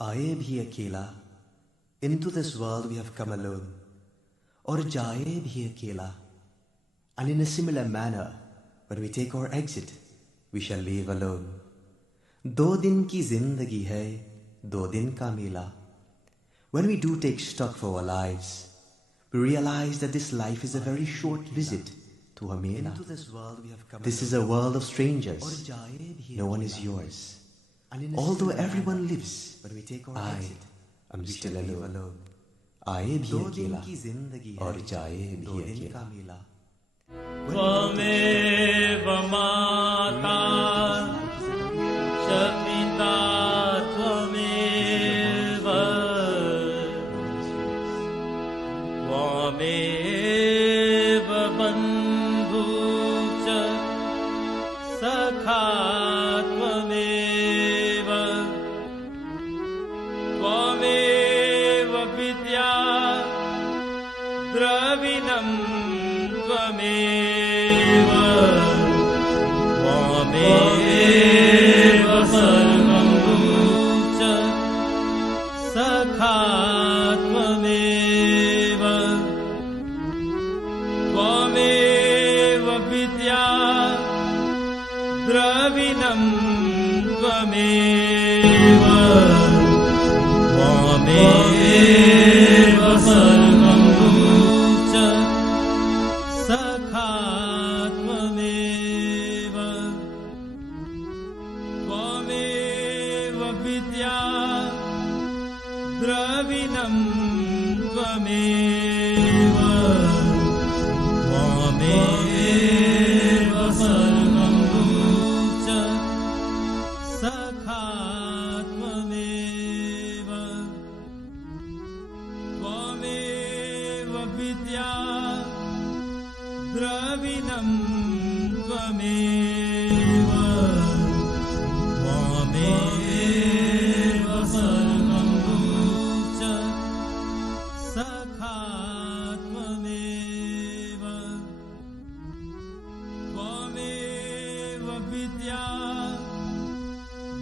आए भी अकेला, into this world we have come alone, और जाए भी अकेला, and in a similar manner, when we take our exit, we shall leave alone. 2 दिन की जिंदगी है, 2 दिन का मेला. When we do take stock for our lives, we realize that this life is a very short visit to a mela. This is a world of strangers. No one is yours. Although everyone lives, I am still alone. आए भी अकेला और जाए भी अकेला. त्वमेव माता च पिता त्वमेव त्वमेव बन्धु च सखा त्वमेव त्वमेव विद्या द्रविणं त्वमेव त्वमेव सर्वं च सखा त्वमेव त्वमेव विद्या द्रविणं त्वमेव त्वमेव सर्वं च सखा त्वमेव त्वमेव विद्या द्रविणं त्वमेव त्वमेव सर्वं च सखा त्वमेव त्वमेव विद्या द्रविणं त्वमेव त्वमेव सर्वं च सखा त्वमेव त्वमेव विद्या द्रविणं त्वमेव त्वमेव सर्वं च सखा त्वमेव त्वमेव विद्या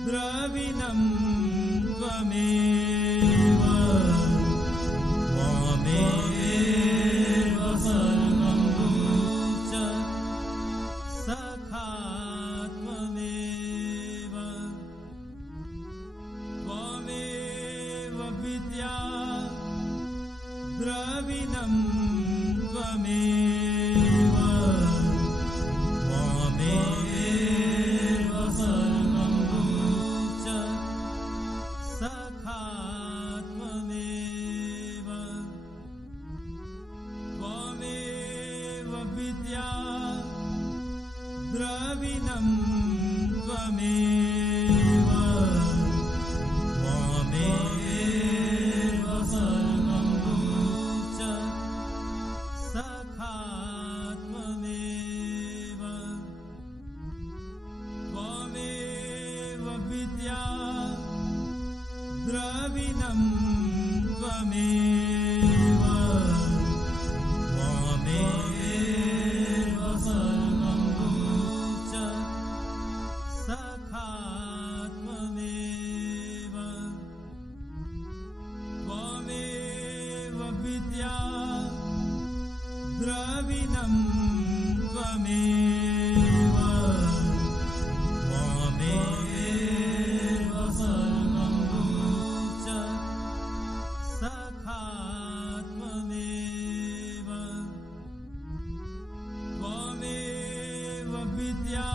द्रविणं त्वमेव त्वमेव सर्वं च सखा त्वमेव त्वमेव विद्या द्रविणं त्वमेव त्वमेव सर्वं च सखा त्वमेव त्वमेव विद्या द्रविणं त्वमेव त्वमेव सर्वं च सखा त्वमेव त्वमेव विद्या द्रविणं त्वमेव त्वमेव सर्वं च सखा त्वमेव त्वमेव विद्या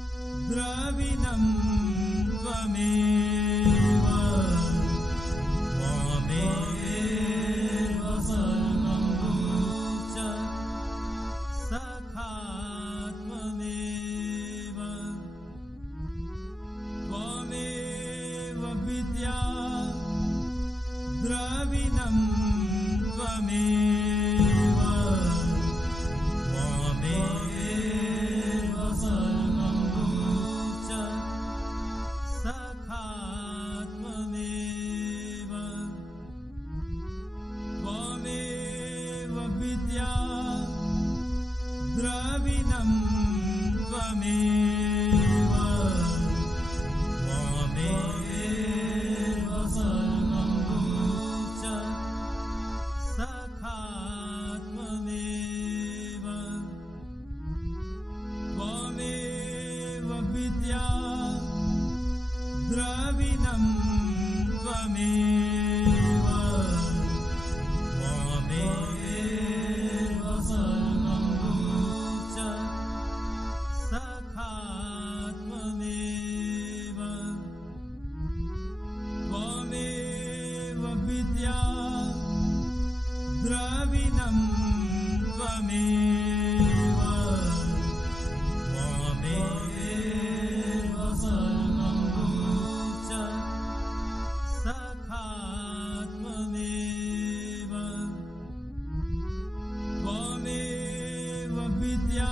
द्रविणं त्वमेव त्वमेव सर्वं च सखा त्वमेव त्वमेव विद्या द्रविणं त्वमेव त्वमेव सर्वं च सखा त्वमेव त्वमेव विद्या द्रविणं त्वमेव त्वमेव द्रविणं त्वमेव त्वमेव सर्वं च सखा त्वमेव त्वमेव विद्या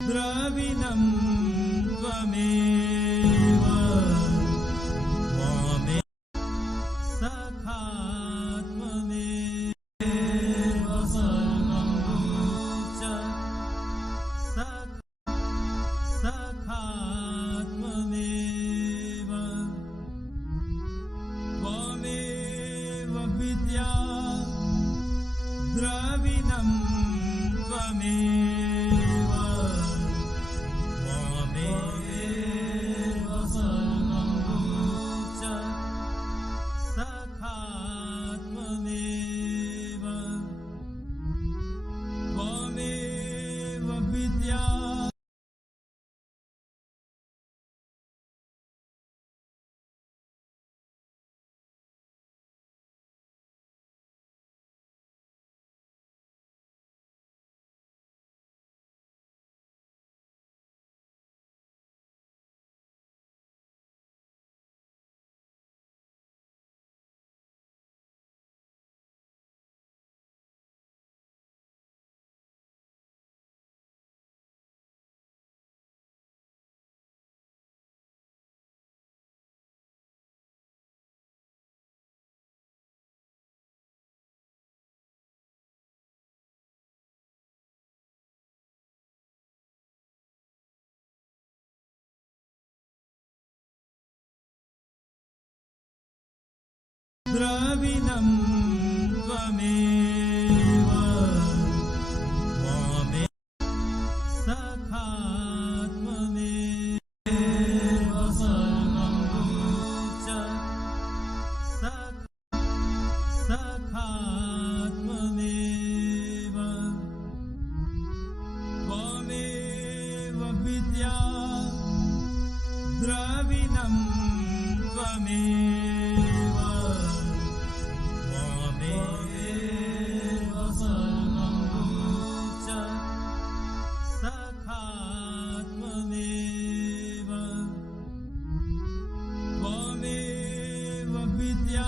द्रविणं त्वमेव त्वमेव सखा त्वमेव सर्वं च सखा त्वमेव त्वमेव विद्या द्रविणं त्वमेव त्वमेव सर्वं च सखा त्वमेव त्वमेव विद्या द्रविणं त्वमेव त्वमेव सखा त्वमेव सर्वं च सखा त्वमेव त्वमेव विद्या द्रविणं त्वमेव त्वमेव सर्वं च सखा त्वमेव त्वमेव विद्या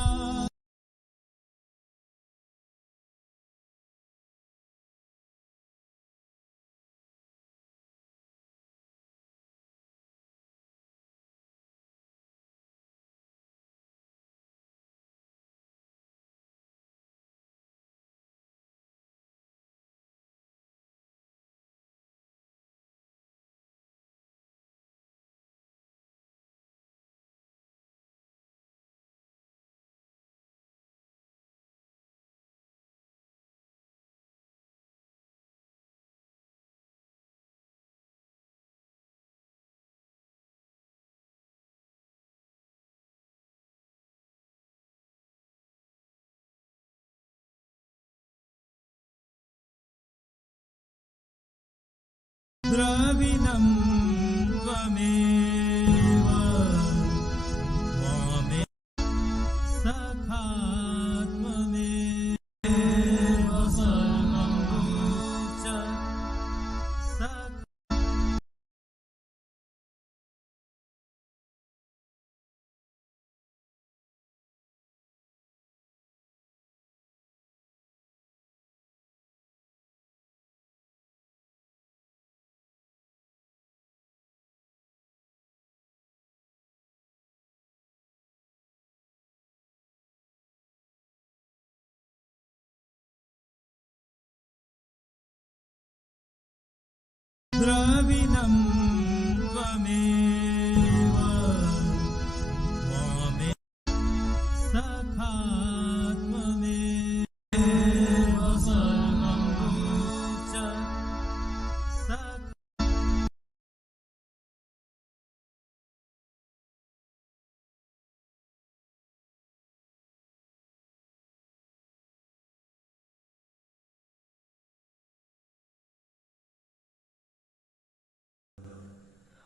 द्रविणं त्वमेव त्वमेव सखा त्वमेव सर्वं च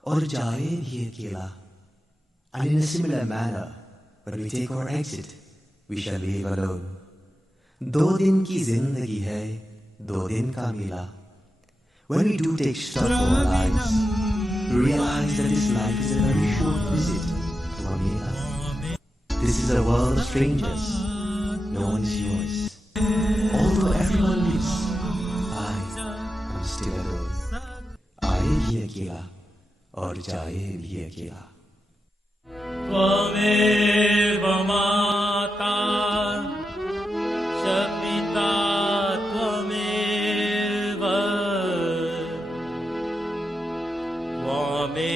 और जाए भी अकेला. And in a similar manner, when we take our exit, we shall leave alone. 2 दिन की जिंदगी है, 2 दिन का मेला. When we do take stock of our lives, we realize that this life is a very short visit to a mela. This is a world of strangers. No one is yours. Although everyone lives, I am still alone. आए भी अकेला और जाए भी अकेला. त्वमेव माता च पिता त्वमेव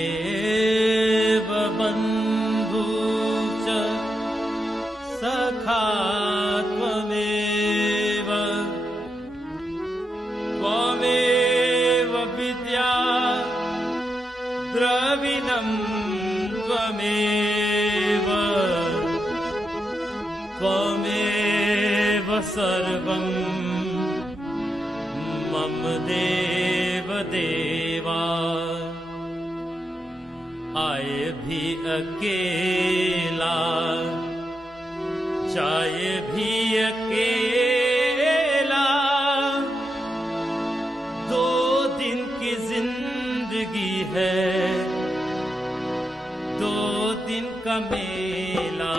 त्वमेव बन्धु च सखा त्वमेव त्वमेव विद्या द्रविणं त्वमेव त्वमेव सर्वं मम देव देवा. आए भी अकेला जाए भी अकेला. 2 दिन की जिंदगी है, 2 दिन का मेला.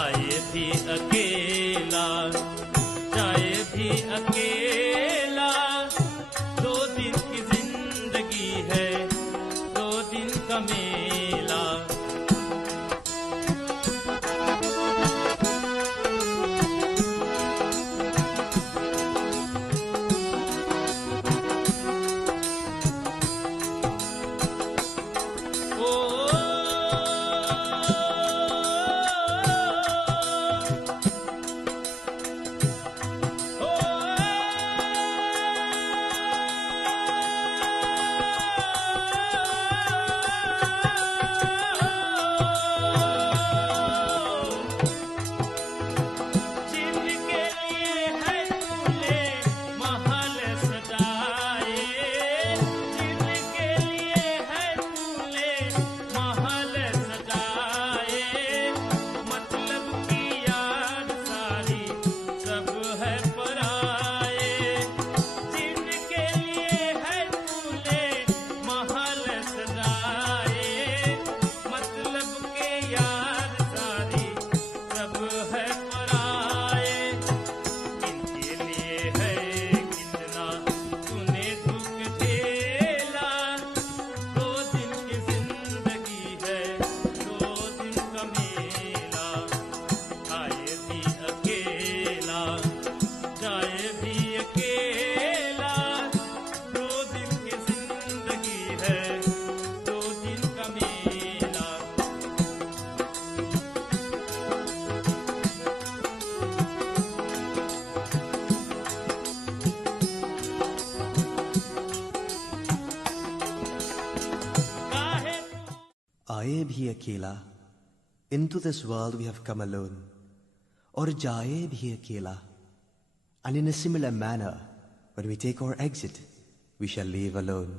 आए भी अकेला जाए भी अकेला. 2 दिन की जिंदगी है, 2 दिन का मेला. आए भी अकेला. Into this world we have come alone. और जाए भी अकेला. And in a similar manner, when we take our exit, we shall leave alone.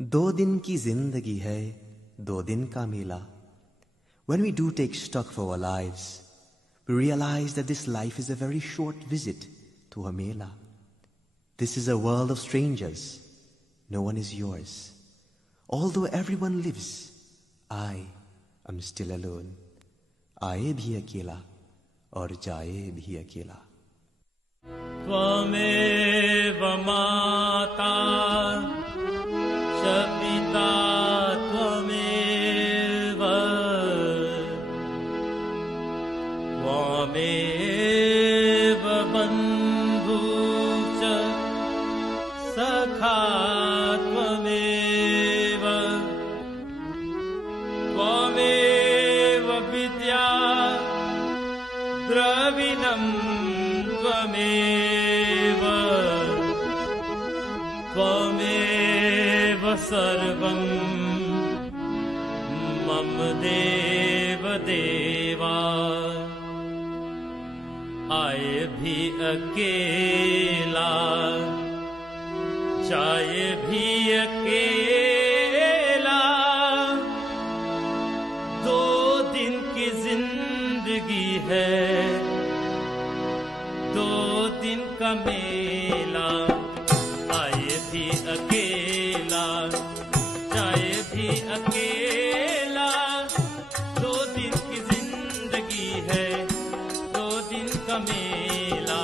2 दिन की जिंदगी है, 2 दिन का मेला. When we do take stock of our lives, we realize that this life is a very short visit to a mela. This is a world of strangers. No one is yours. Although everyone lives, I am still alone. आए भी अकेला और जाए भी अकेला. त्वमेव माता च पिता त्वमेव त्वमेव बन्धु च सखा त्वमेव त्वमेव विद्या द्रविणं त्वमेव त्वमेव सर्वं मम देव देवा. आए भी अकेला जाए भी अकेला. जिंदगी है, 2 दिन का मेला। आए भी अकेला, जाए भी अकेला, 2 दिन की जिंदगी है, 2 दिन का मेला।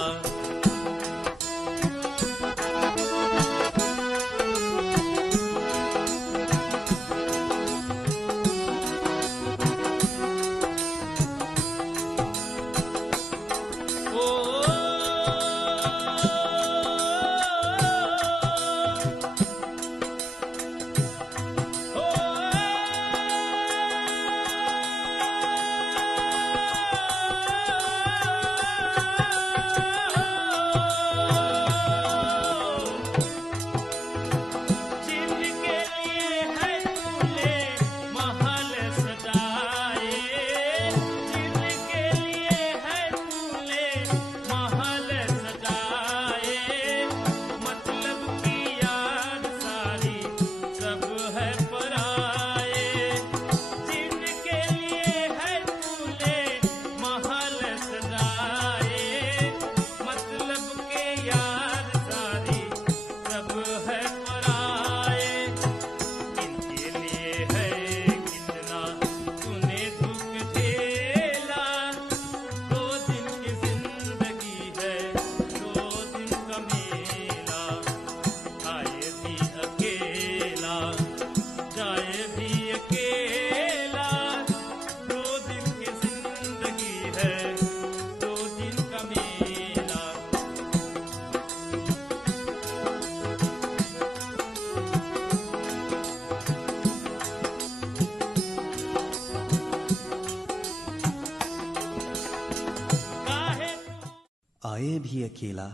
आए भी अकेला,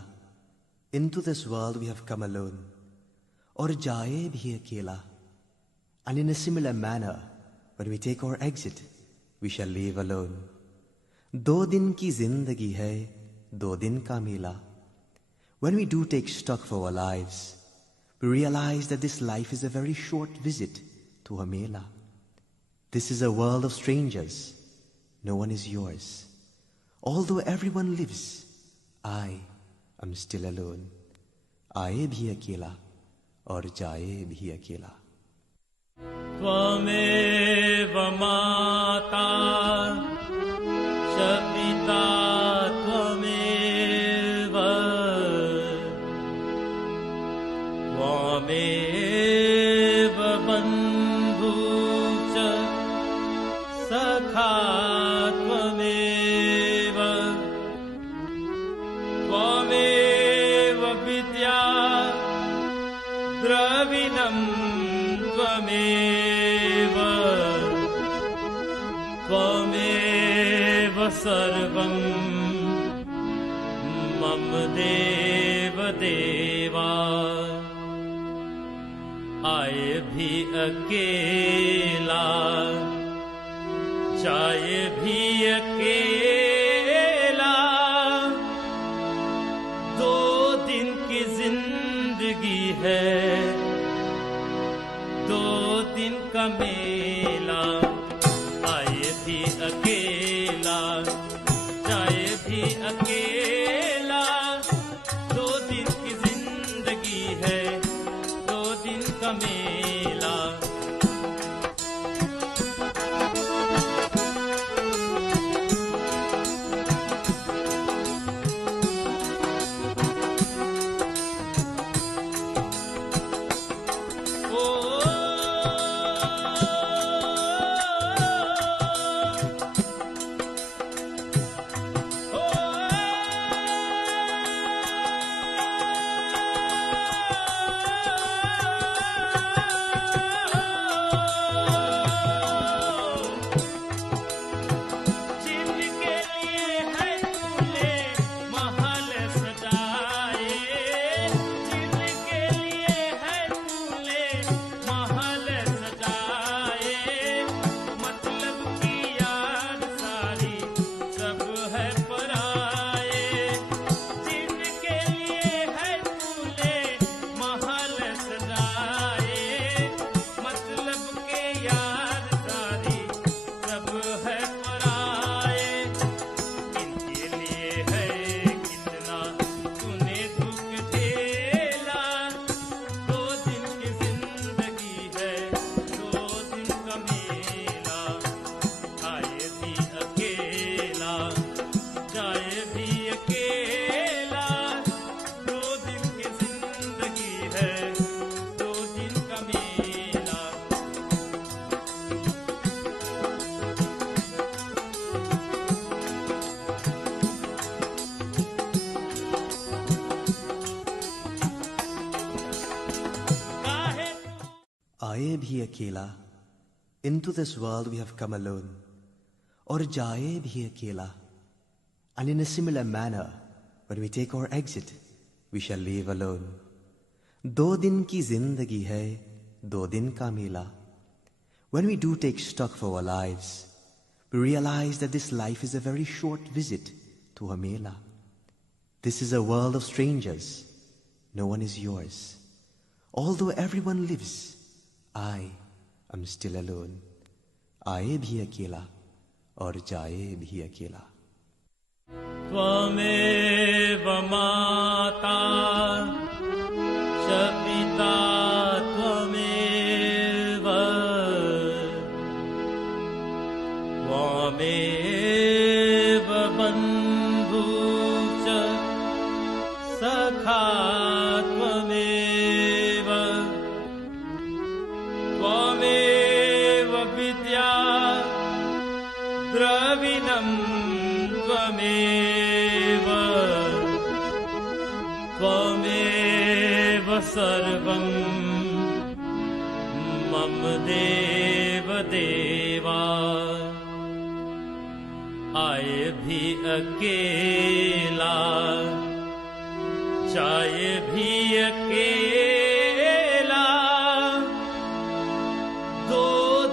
into this world we have come alone, और जाए भी अकेला, and in a similar manner, when we take our exit, we shall leave alone. 2 दिन की जिंदगी है, 2 दिन का मेला. When we do take stock of our lives, we realize that this life is a very short visit to a mela. This is a world of strangers. No one is yours. Although everyone lives, I am still alone. आए भी अकेला और जाए भी अकेला. त्वमेव माता च पिता त्वमेव, त्वमेव बन्धु च सखा त्वमेव, त्वमेव विद्या द्रविणं त्वमेव, त्वमेव सर्वं मम देव देवा. आए भी अकेला, जाए भी अकेला, 2 दिन की जिंदगी है, 2 दिन का मेला. आए भी अकेला, जाए भी अकेला, 2 दिन की जिंदगी है, 2 दिन का मेला. Oh भी अकेला, into this world we have come alone, और जाए भी अकेला, and in a similar manner, when we take our exit, we shall leave alone. 2 दिन की जिंदगी है, 2 दिन का मेला. When we do take stock of our lives, we realize that this life is a very short visit to a mela. This is a world of strangers. No one is yours. Although everyone lives, I am still alone. आए भी अकेला और जाए भी अकेला. त्वमेव माता च पिता त्वमेव, त्वमेव बन्धु च सखा त्वमेव, त्वमेव विद्या द्रविणं त्वमेव, त्वमेव सर्वं मम देव देवा. आए भी अकेला, जाए भी अकेला, 2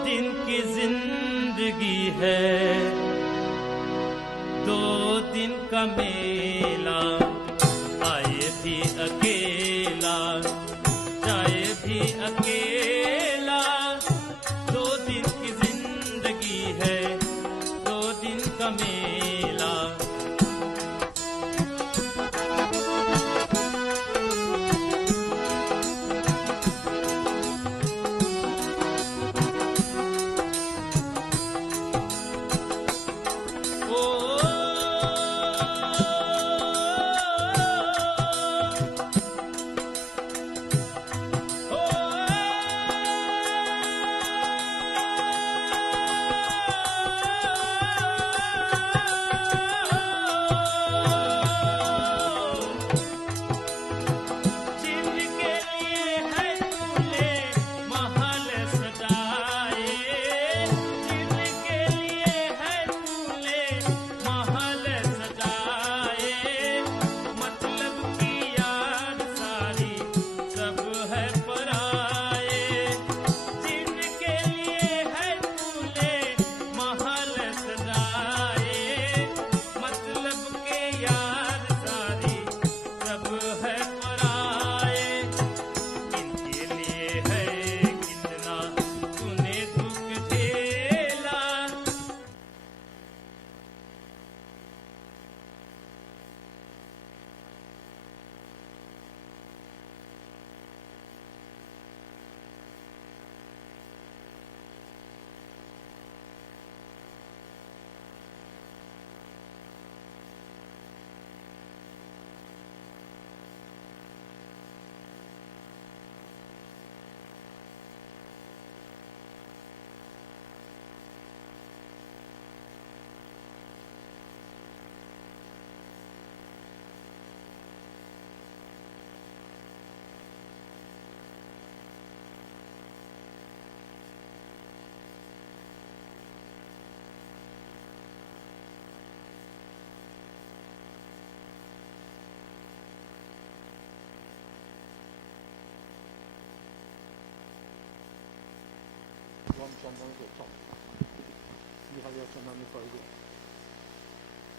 दिन की जिंदगी है, 2 दिन का मेला. आए भी अकेला, जाए भी अकेला, 2 दिन की जिंदगी है, 2 दिन का मेला.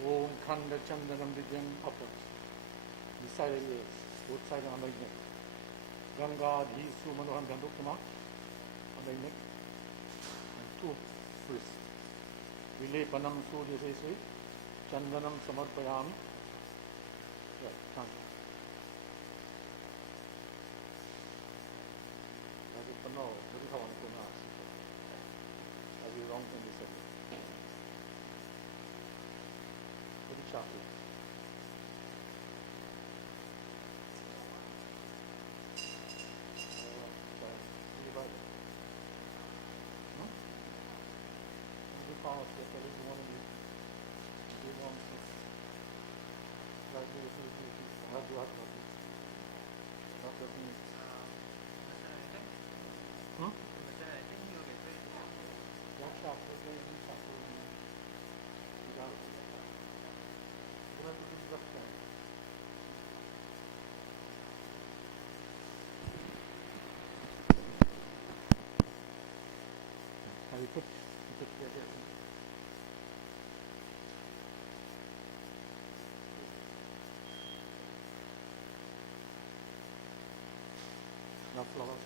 Om Khanda Chandanam Vidyam upwards. Beside it is, both sides on the neck. Ganga Dhi Sumanohan Gandukama on the neck. And 2 wrists. Vilepanam Surya Sesri. Chandanam Samarpayami. Right, tongue. That is for now. What is how I'm going to ask? Are we wrong when we said it? Very sharply. Now flowers.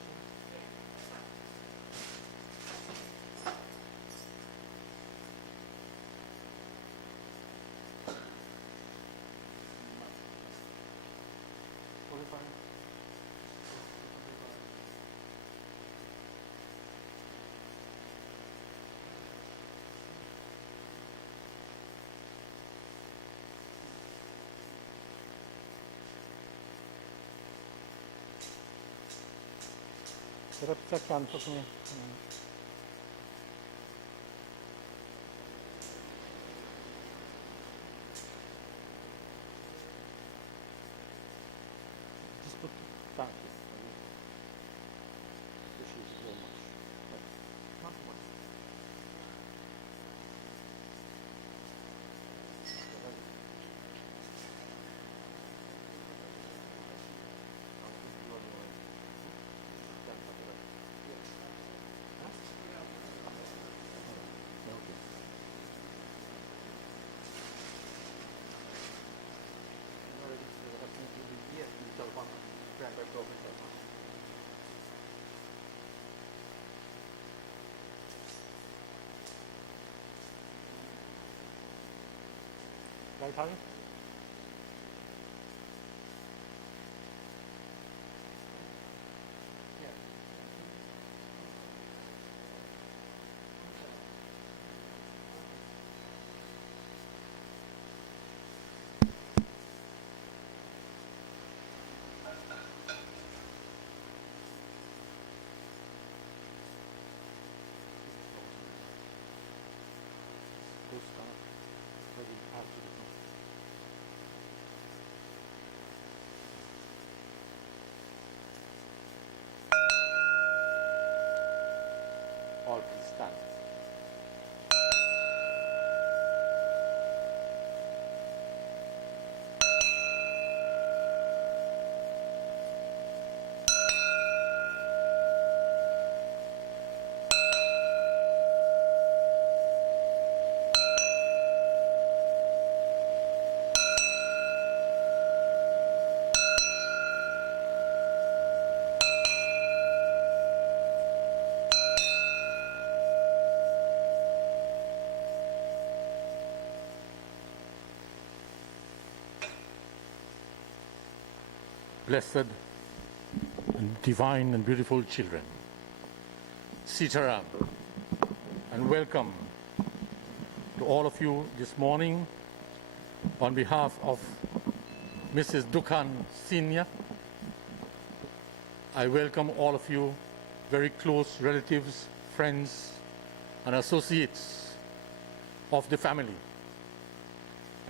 Repce kantosunie. Just put that. This is so much. Not much. Right, Harry? All please stand. Blessed and divine and beautiful children, Sitaram, and welcome to all of you this morning on behalf of Mrs. Dookhan Senior. I welcome all of you, very close relatives, friends, and associates of the family.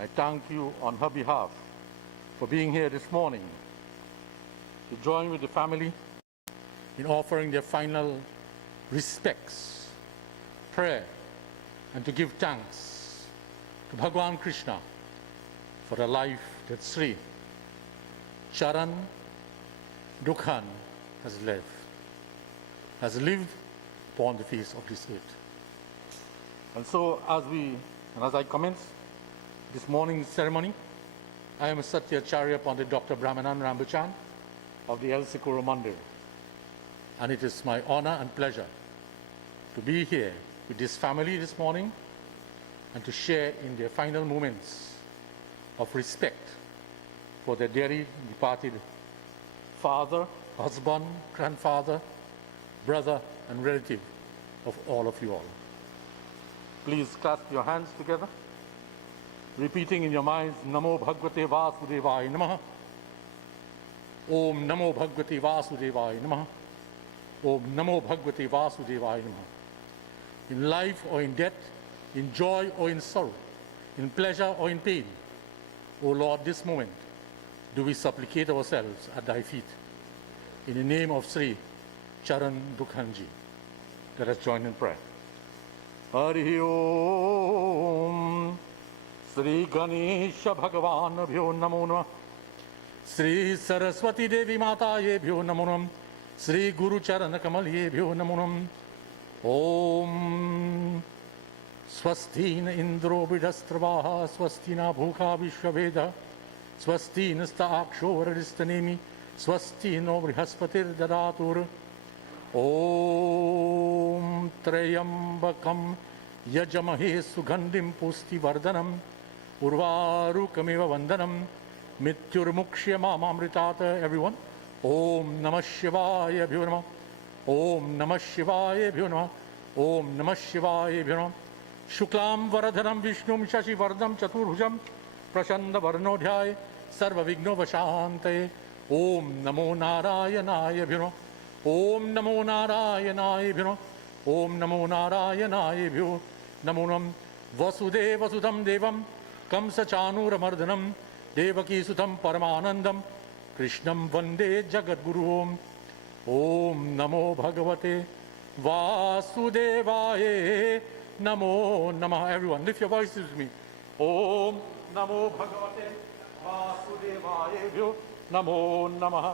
I thank you on her behalf for being here this morning to join with the family in offering their final respects, prayer, and to give thanks to Bhagwan Krishna for the life that Sri Charran Dookhan has lived upon the face of this earth. And so as I commence this morning's ceremony, I am Satyacharya Pandit Dr. Brahmanan Rambachan of the El Sikoro Mandir. And it is my honor and pleasure to be here with this family this morning and to share in their final moments of respect for their dearly departed father, husband, grandfather, brother, and relative of all of you all. Please clasp your hands together, repeating in your minds, Namo Bhagavate Vasudevaya Namaha. Om Namo Bhagavate Vasudevaya Namaha. Om Namo Bhagavate Vasudevaya Namaha. In life or in death, in joy or in sorrow, in pleasure or in pain, O Lord, this moment do we supplicate ourselves at thy feet. In the name of Sri Charran Dookhanji, let us join in prayer. Hari ओम। श्री गणेश भगवानभ्यो नमो नमः। श्री सरस्वती देवी मातायेभ्यो नमो नमः। श्री गुरुचरण कमलेभ्यो नमो नमः। ओम स्वस्ति न इंद्रो बिडस्त्रवाः स्वस्ति न भूखा विश्ववेदः स्वस्ति नस्ताक्षो वरदिस्तनेमि स्वस्ति नो बृहस्पतिर्ददातुः। ओम त्र्यंबकं यजमहे सुगंधिं पुष्टिवर्धनम् उर्वारुकमिव वंदनम् मृत्युर्मुक्ष्यमामृतात्। एवरीवन ओम नमः शिवायभ्यो नमः। ओम नमः शिवायभ्यो नमः। ओम नमः शिवायभ्यो नमः। शुक्लां वरधरं विष्णुं शशिवर्णं चतुर्भुजं प्रसन्नवदनोऽध्याय सर्वविघ्नोपशान्तये। ओम नमो नारायणायभ्यो नमः। ओम नमो नारायणायभ्यो नमः। ओम नमो नारायणायभ्यो नमो नमः। वसुदेवसुतं देवं कंसचाणूरमर्दनं देवकीसुतं परमानन्दं कृष्णं वन्दे जगद्गुरुम्। ओम नमो भगवते वासुदेवाय नमो नमः। Everyone lift your voices with me. ओम नमो भगवते वासुदेवायभ्यो नमो नमः।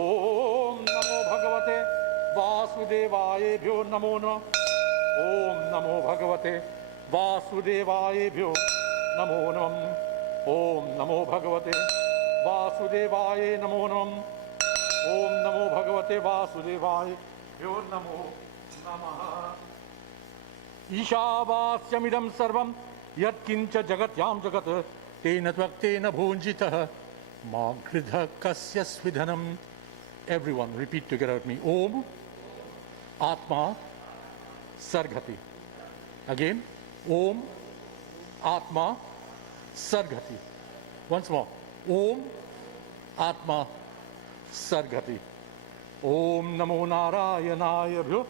ओम नमो भगवते वासुदेवायभ्यो नमो नमः। ओम नमो भगवते वासुदेवायभ्यो नमो नमः। ओम नमो भगवते वासुदेवाय नमो नमः। ओम नमो भगवते वासुदेवायभ्यो नमो नमः। ईशावास्यमिदं सर्वं यत्किञ्च जगत्यां जगत् तेन त्वक्तेन भुञ्जितः मा गृधः कस्य स्विधनम्। Everyone repeat together with me. Om Atma Sargati. Again. Om Atma Sargati. Once more. Om Atma Sargati. Om Namo Narayanayabhyo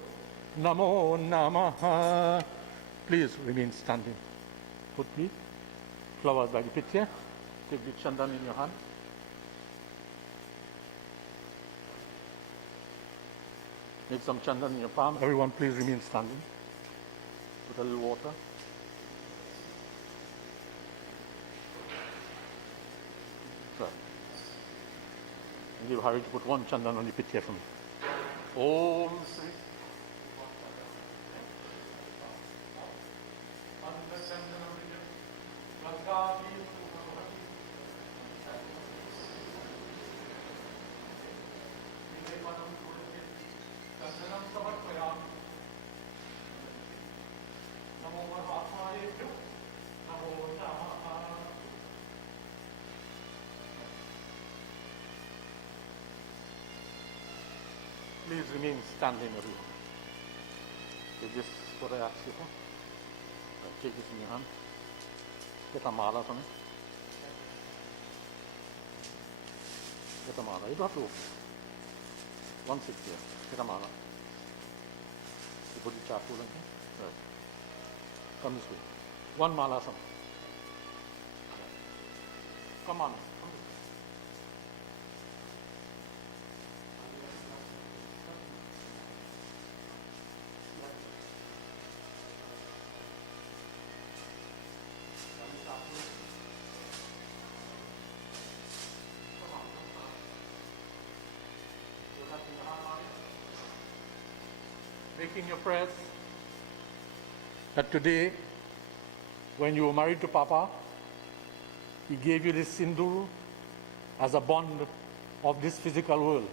Namo Namaha. Please remain standing. Put the flowers by the pitya. Take the chandan in your hand. Make some chandan in your palm. Everyone please remain standing. Put a little water. So, give Hari to put one chandan on the pitya for me. Om Sri. Please remain standing, everyone. Is this what I asked you for? Take this in your hand. Get a mala from it. Get a mala. You don't have to open it. One sit here. Get a mala. You put the charcoal in here. Right. Come this way. One mala some. Come on. Making your prayers that today, when you were married to Papa, he gave you this sindoor as a bond of this physical world.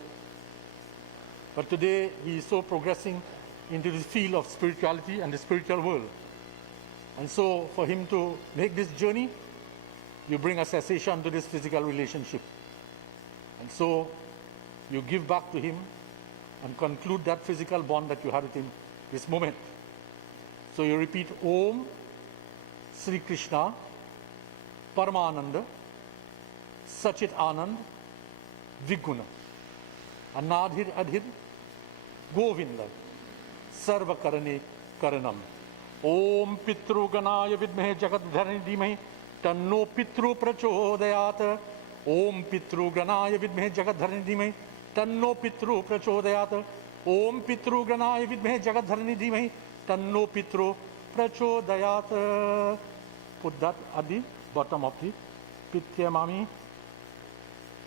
But today, he is so progressing into the field of spirituality and the spiritual world. And so, for him to make this journey, you bring a cessation to this physical relationship. And so, you give back to him and conclude that physical bond that you had with him this moment. So you repeat Om Sri Krishna Paramananda Sachit Anand Viguna Anadhir Adhir Govinda Sarva Karane Karanam. Om Pitru Ganaya Vidmehe Jagat Dharani Dhimahi Tanno Pitru Prachodayat. Om Pitru Ganaya Vidmehe Jagat Dharani Dhimahi Tanno Pitru Prachodayat. Om Pitru Ganaya Vidmehe Jagat Dharani Dhimahi Tanno Pitru prachodayat. Put that at the bottom of the pitya, mommy.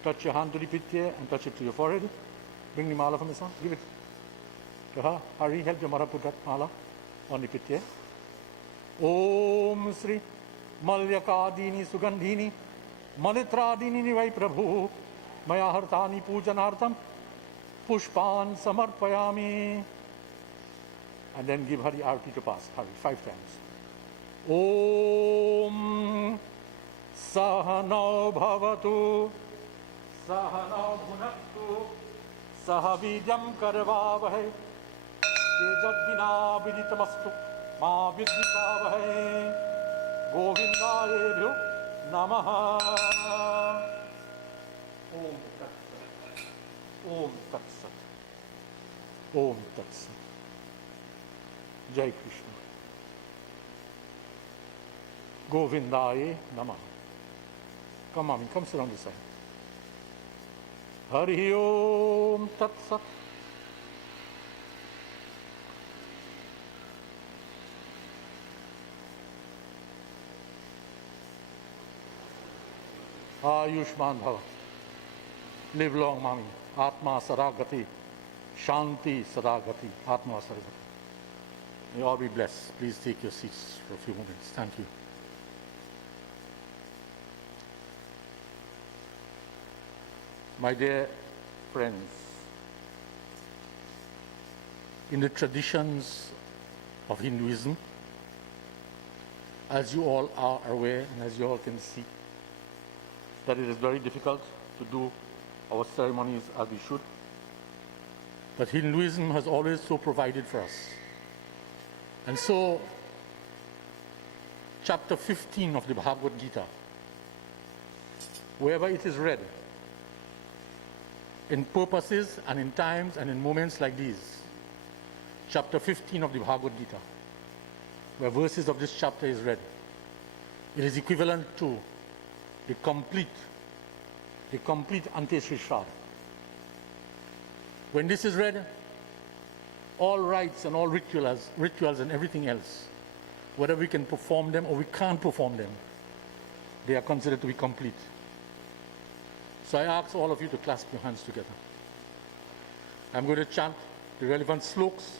Touch your hand to the pitya and touch it to your forehead. Bring the mala from the sun. Give it to her. Hurry, help your mother put that mala on the pitya. Om Sri Malyakadini Sugandhini Malitradini Vai Prabhu Maya Hartani Pujanartham Pushpan Samarpayami. And then give her the arati to pass. Hurry, 5 times. Om Sahanau Bhavatu Sahanau Bhunaktu Sahavidyam Karvavahe Tejadvina Viditamastu Ma Vidnikavahe Govindayebhyo Namaha. Om Tat Sat. Om Tat Sat. Om Tat Sat. Jai Krishna. Govindaye Namaha. Come, mommy, come sit on this side. Hari Om Tat Sat. Ayushman Bhava. Live long, mommy. Atma Saragati. Shanti Saragati. Atma Saragati. May all be blessed. Please take your seats for a few moments. Thank you. My dear friends, in the traditions of Hinduism, as you all are aware and as you all can see, that it is very difficult to do our ceremonies as we should. But Hinduism has always so provided for us. And so, chapter 15 of the Bhagavad Gita, wherever it is read, in purposes and in times and in moments like these, chapter 15 of the Bhagavad Gita, where verses of this chapter is read, it is equivalent to the complete Anteshri Shraddha. When this is read, all rites and all rituals and everything else, whether we can perform them or we can't perform them, they are considered to be complete. So I ask all of you to clasp your hands together. I'm going to chant the relevant slokas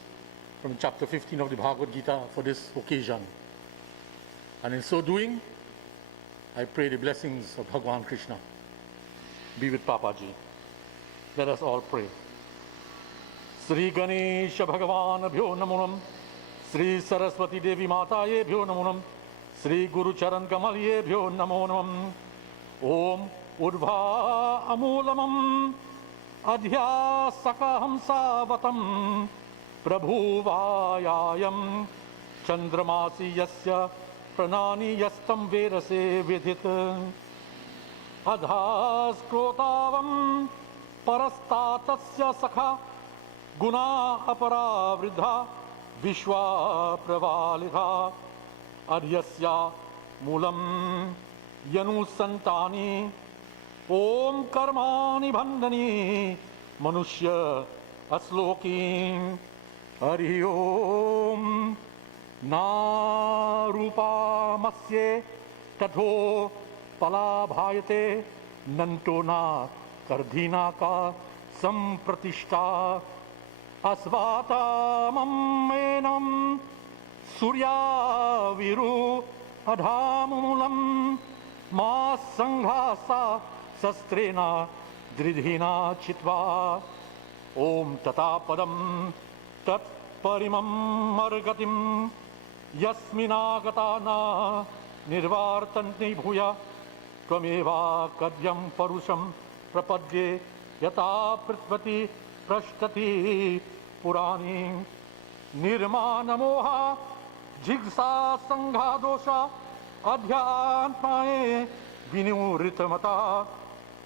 from chapter 15 of the Bhagavad Gita for this occasion. And in so doing, I pray the blessings of Bhagavan Krishna be with Papaji. Let us all pray. Sri Ganesha Bhagavan Bhyo Namunam, Sri Saraswati Devi Mataye Bhyo Namunam, Sri Guru Charan Kamalye Bhyo Namunam, Om Urva Amulamam, Adhya Sakaham Savatam, Prabhu Vayayam, Chandramasi Yasya, Pranani Yastam Vedase Vidhit, Adhas Krotavam, Parastatasya Sakha, Guna Apara Vridha, Vishwa Pravalidha, Adhyasya Mulam, Yanu Santani, Om Karmani Bandhani, Manushya Asloki, Hari Om, Na Rupa Masye, Tatho Palabhayate, Nantona Kardhina Ka Sampratishta, Asvata Mammenam, Surya Viru Adhamulam, Ma Sanghasa Sastrena Dridhina Chitva, Om Tatapadam Tat Parimam Margatim, Yasminagatana Nirvartanti Bhuya, Tvameva Kadyam Parusham Prapadye, Yata Prithvati Prashtati Purani, Nirmana Moha Jigsa Sangha Dosha, Adhyatmae Vinuritamata,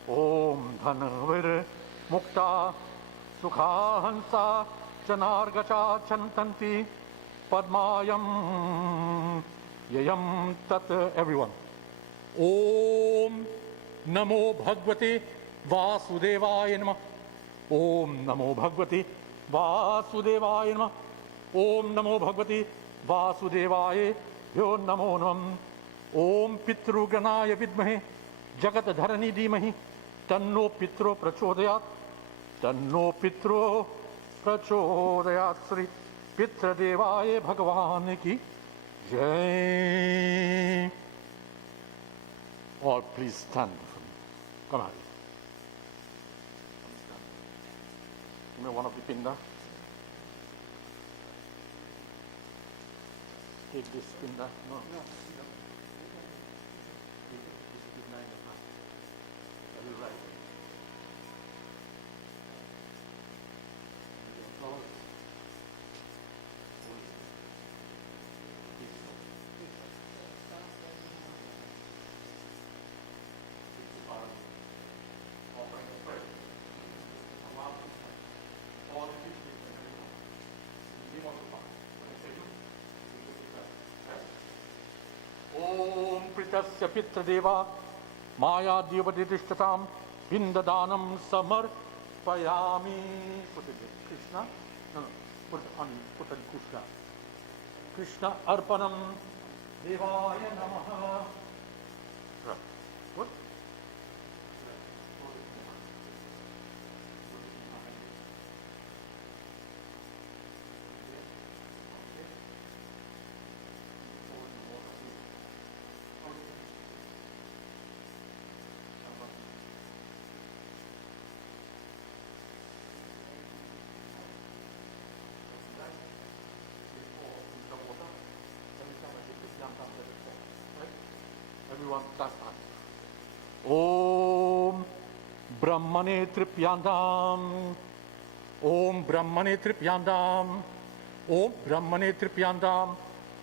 Om Dhanavir Mukta Sukhahansa Chanargacha Chantanti Padmayam Yayam Tat. Everyone. Om Namo Bhagavate Vasudevaya Namah. Om Namo Bhagavate Vasudevaya Namah. Om Namo Bhagavate वासुदेवाय यो नमो नमः। ओम पितृगणाय विद्महे जगतधरणी धीमहि तन्नो पितरो प्रचोदयात्। तन्नो पितरो प्रचोदयात्। श्री पितृदेवाय भगवान की जय। All please stand for me. Come on. Give me one of the pinda. Take this pinda. No. This pinda in the front. I will write. ओम प्रीतस्य पितृदेवा माया देवदिष्टतां पिंडदानं समर्पयामि। Put it there. Krishna, no, put it on, put it Krishna. Krishna arpanam devaya namaha. Right. What? Everyone, last time. Om Brahmane Tripyandam. Om Brahmane Tripyandam. Om Brahmane Tripyandam.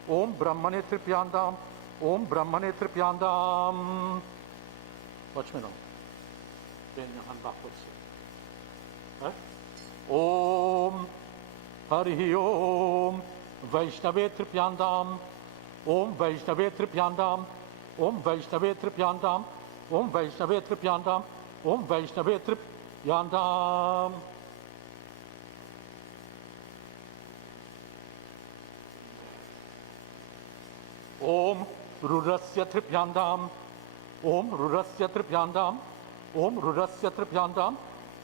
Om Brahmane Tripyandam. Om Brahmane Tripyandam. Watch me now. Bend your hand backwards. Right? Om Hari Om Vaishnave Tripyandam. Om Vaishnave Tripyandam. Om Vaishnave Tripyandam. Om Vaishnave Tripyandam. Om Vaishnave Tripyandam. Om Rudasya Tripyandam. Om Rudasya Tripyandam. Om Rudasya Tripyandam.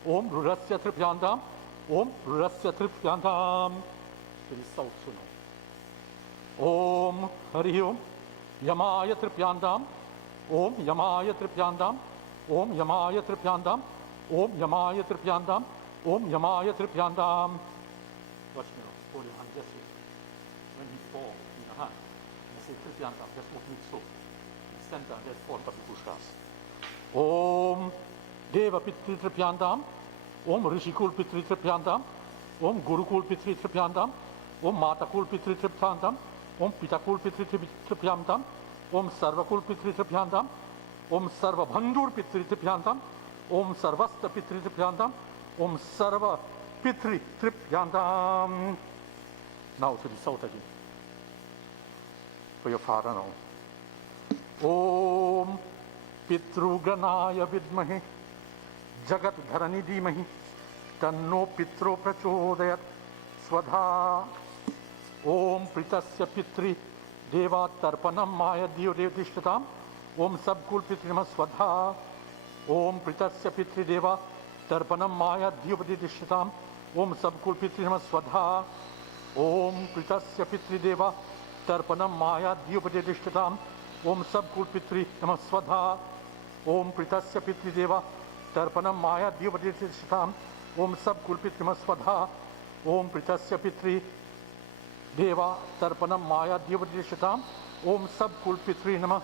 Om Rudasya Tripyandam. Om Rudasya Tripyandam. Very south soon. Om Hari Om Yamaya Tripyandam. Om Yamaya Tripyandam. Om Yamaya Tripyandam. Om Yamaya Tripyandam. Om Yamaya Tripyandam. Watch me now. Hold your hand just here. When you fall in the hand, I say Tripyandam, just open it so. In the center, there's four Pushkas. Om Deva Pitri Tripyandam. Om Rishikul Pitri Tripyandam. Om Gurukul Pitri Tripyandam. Om Matakul Pitri Tripyandam. Om Pitakul Pitri Tripyandam. Om Sarvakul Pitri Tripyandam. Om Sarvabhandur Pitri Tripyandam. Om Sarvasta Pitri Tripyandam. Om Sarva Pitri Tripyandam. Now to the south again. For your father now. Om Pitruganaya Vidmahi Jagat Dharani Dhimahi Tanno Pitro Prachodayat Swadha. Om Pritasya Pitri Deva Tarpanam Maya Diyo Devdishtatam. Om Sabkul Pitri Nama Swadha. Om Pritasya Pitri Deva Tarpanam Maya Diyo Devdishtatam. Om Sabkul Pitri Nama Swadha. Om Pritasya Pitri Deva Tarpanam Maya Diyo Devdishtatam. Om Sabkul Pitri Nama Swadha. Om Pritasya Pitri Deva Tarpanam Maya Diyo Devdishtatam. Om Sabkul Pitri Nama Swadha. Om Pritasya Pitri Deva Tarpanam Maya Devdishtatam. Om Sabkul Pitri Nama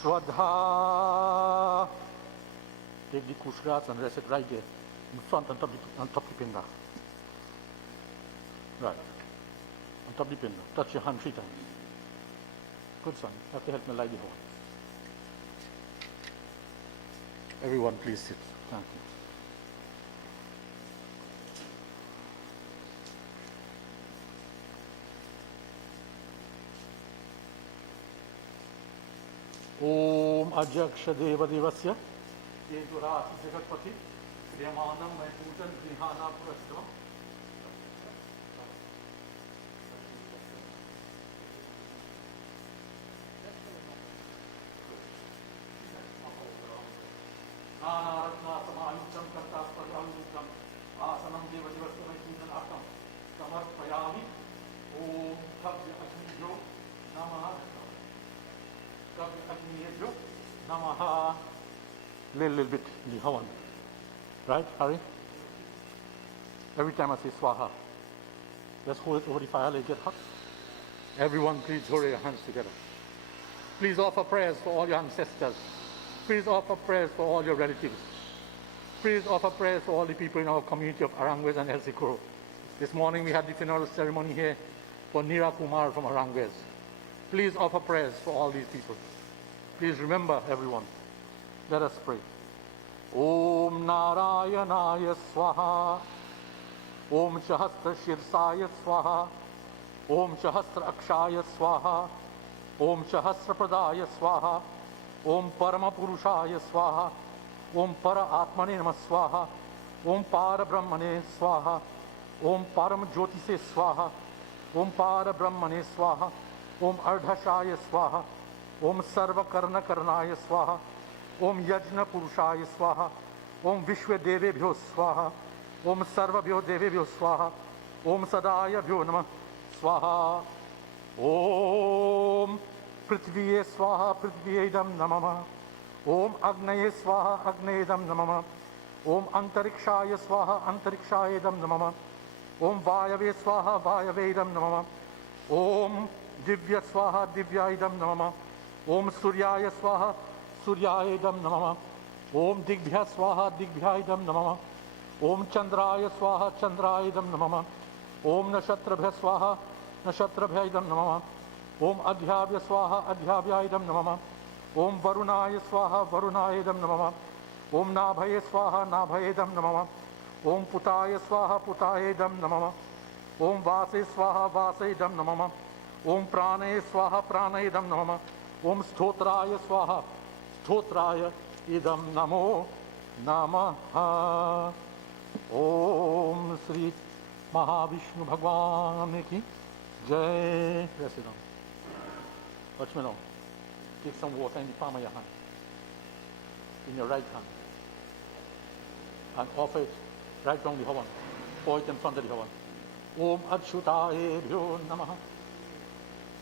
Swadha. Take the kushras and rest it right there in front on top of the pinda. Right. On top of the pinda. Touch your hand 3 times. Good son. You have to help me lie the horn. Everyone please sit. Thank you. Om Ajaksha Deva Devasya Kedurasi Jagatpati Kriyamanam Vaikutan Grihana Purastavam. नानारत्ना समायुक्तं कर्तास्पर्धायुक्तं आसनं देवदिवस्तमैकीननाथं समर्पयामि ॐ कव्य अग्निभ्यो नमः कव्य अग्निभ्यो नमः little bit in the havan, right, Harry? Every time I say swaha, let's hold it over the fire, let it get hot. Everyone, please hold your hands together. Please offer prayers for all your ancestors. Please offer prayers for all your relatives. Please offer prayers for all the people in our community of Arangwes and El Sikoro. This morning we had the funeral ceremony here for Nira Kumar from Arangwes. Please offer prayers for all these people. Please remember, everyone. Let us pray. Om Narayanaya Swaha. Om Shahastra Shirsaya Swaha. Om Shahastra Akshaya Swaha. Om Shahasra Pradaya Swaha. Om Parama Purushaya Swaha. Om Para Atmane Namah Swaha. Om Para Brahmane Swaha. Om Param Jyotise Swaha. Om Para Brahmane Swaha. Om Ardhashaya Swaha. Om Sarva Karna Karnaya Swaha. Om Yajna Purushaya Swaha. Om Vishwa Devebhyo Swaha. Om Sarvabhyo Devebhyo Swaha. Om Sadaya Bhyo Namah Swaha. Om Prithviye Swaha Prithviyedam Namama. Om Agnaye Swaha Agnayedam Namama. Om Antarikshaya Swaha Antarikshayedam Namama. Om Vayave Swaha Vayavedam Namama. Om Divya Swaha Divyaidam Namama. Om Suryaya Swaha Suryayedam Namama. Om Digbhya Swaha Digbhyaidam Namama. Om Chandraya Swaha Chandrayedam Namama. Om Nashatrabhya Swaha Nashatrabhyaidam Namama. Om Adhyabhya Swaha Adhyabhyaidam Namama. Om Varunaya Swaha Varunayedam Namama. Om Nabhaye Swaha Nabhayedam Namama. Om Putaya Swaha Putayedam Namama. Om Vase Swaha Vasayedam Namama. Om Pranaye Swaha Pranayedam Namama. Om Stotraya Swaha Stotraya Idam Namo Namaha. Om Sri Mahavishnu Bhagwan ki Jai. Rest it down. Watch me now. Take some water in the palm of your hand, in your right hand, and offer it right down the havan. Pour it in front of the havan. Om Achyutaya Bhyo Namaha.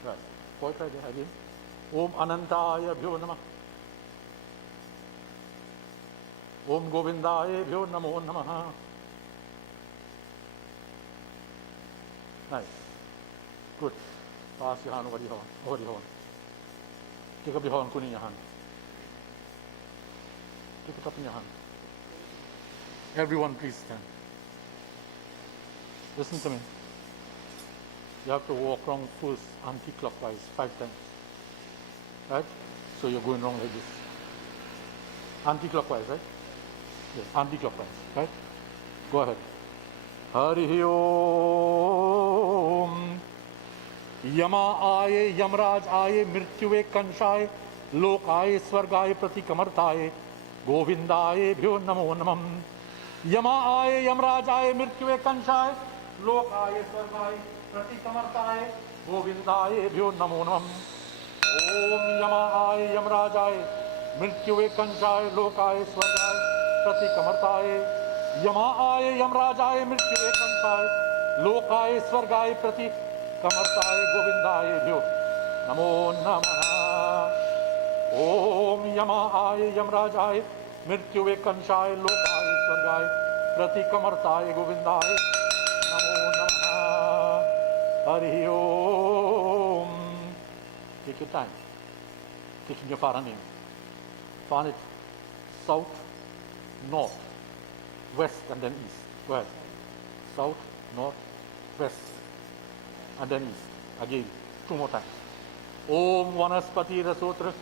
Right. Pour it right there again. Om Anantaya Bhyo Namaha. Om Govindaya Bhyo Namo Namaha. Nice. Good. Pass your hand over the havan. Over the havan. Take up the havan in your hand. Take it up in your hand. Everyone please stand. Listen to me. You have to walk wrong first anti-clockwise 5 times. Right? So you're going wrong like this. Anti-clockwise, right? Yes, anti-clockwise, right? Go ahead. Hari Om. Yama aaye, Yamraj aaye, Mrityuve kanshaaye, Lok aaye, Swargaye, Pratikamartaye, Govindaye, Bhyo Namo Namam. Yama aaye, Yamraj aaye, Mrityuve kanshaaye, Lok aaye, Swargaye, Pratikamartaye, Govindaye, Bhyo Namo Namam. Om Yama aaye, Yamraj aaye, Mrityuve kanshaaye, Lok aaye, Swargaye, Pratikamartaye. Yama aaye, Yamraj aaye, Mrityuve kanshaaye, Lok aaye, Swargaye, Pratikamartaye. Kamartaye Govindaye Bhyo Namo Namaha. Om Yamahaye Yamrajaye Mrityuve Kanshaye Lokaye Swargaye Prati Kamartaye Govindaye Namo Namaha. Hari Om. Take your time. Taking your Fara name. Find it south, north, west, and then east. Go ahead. South, north, west, and then east. Again, 2 more times. Om Vanaspati Rasotra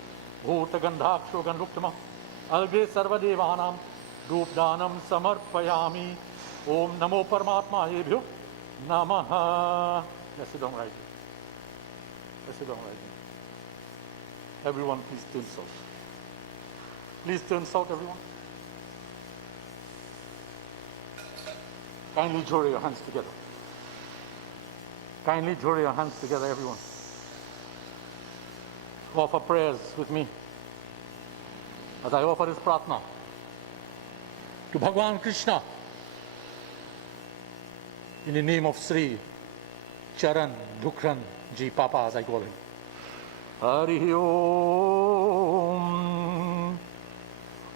Bhuta Gandhaksho Gandruktama Algre Sarvadevanam Rupdanam Samarpayami. Om Namo Paramatma Ebhyo Namaha. Let's sit down right here. Let's sit down right here. Everyone please turn south. Please turn south, everyone. Kindly join your hands together. Kindly join your hands together, everyone. Offer prayers with me as I offer this pratna to Bhagwan Krishna in the name of Sri Charran Dookhan Ji Papa, as I call him. Hari Om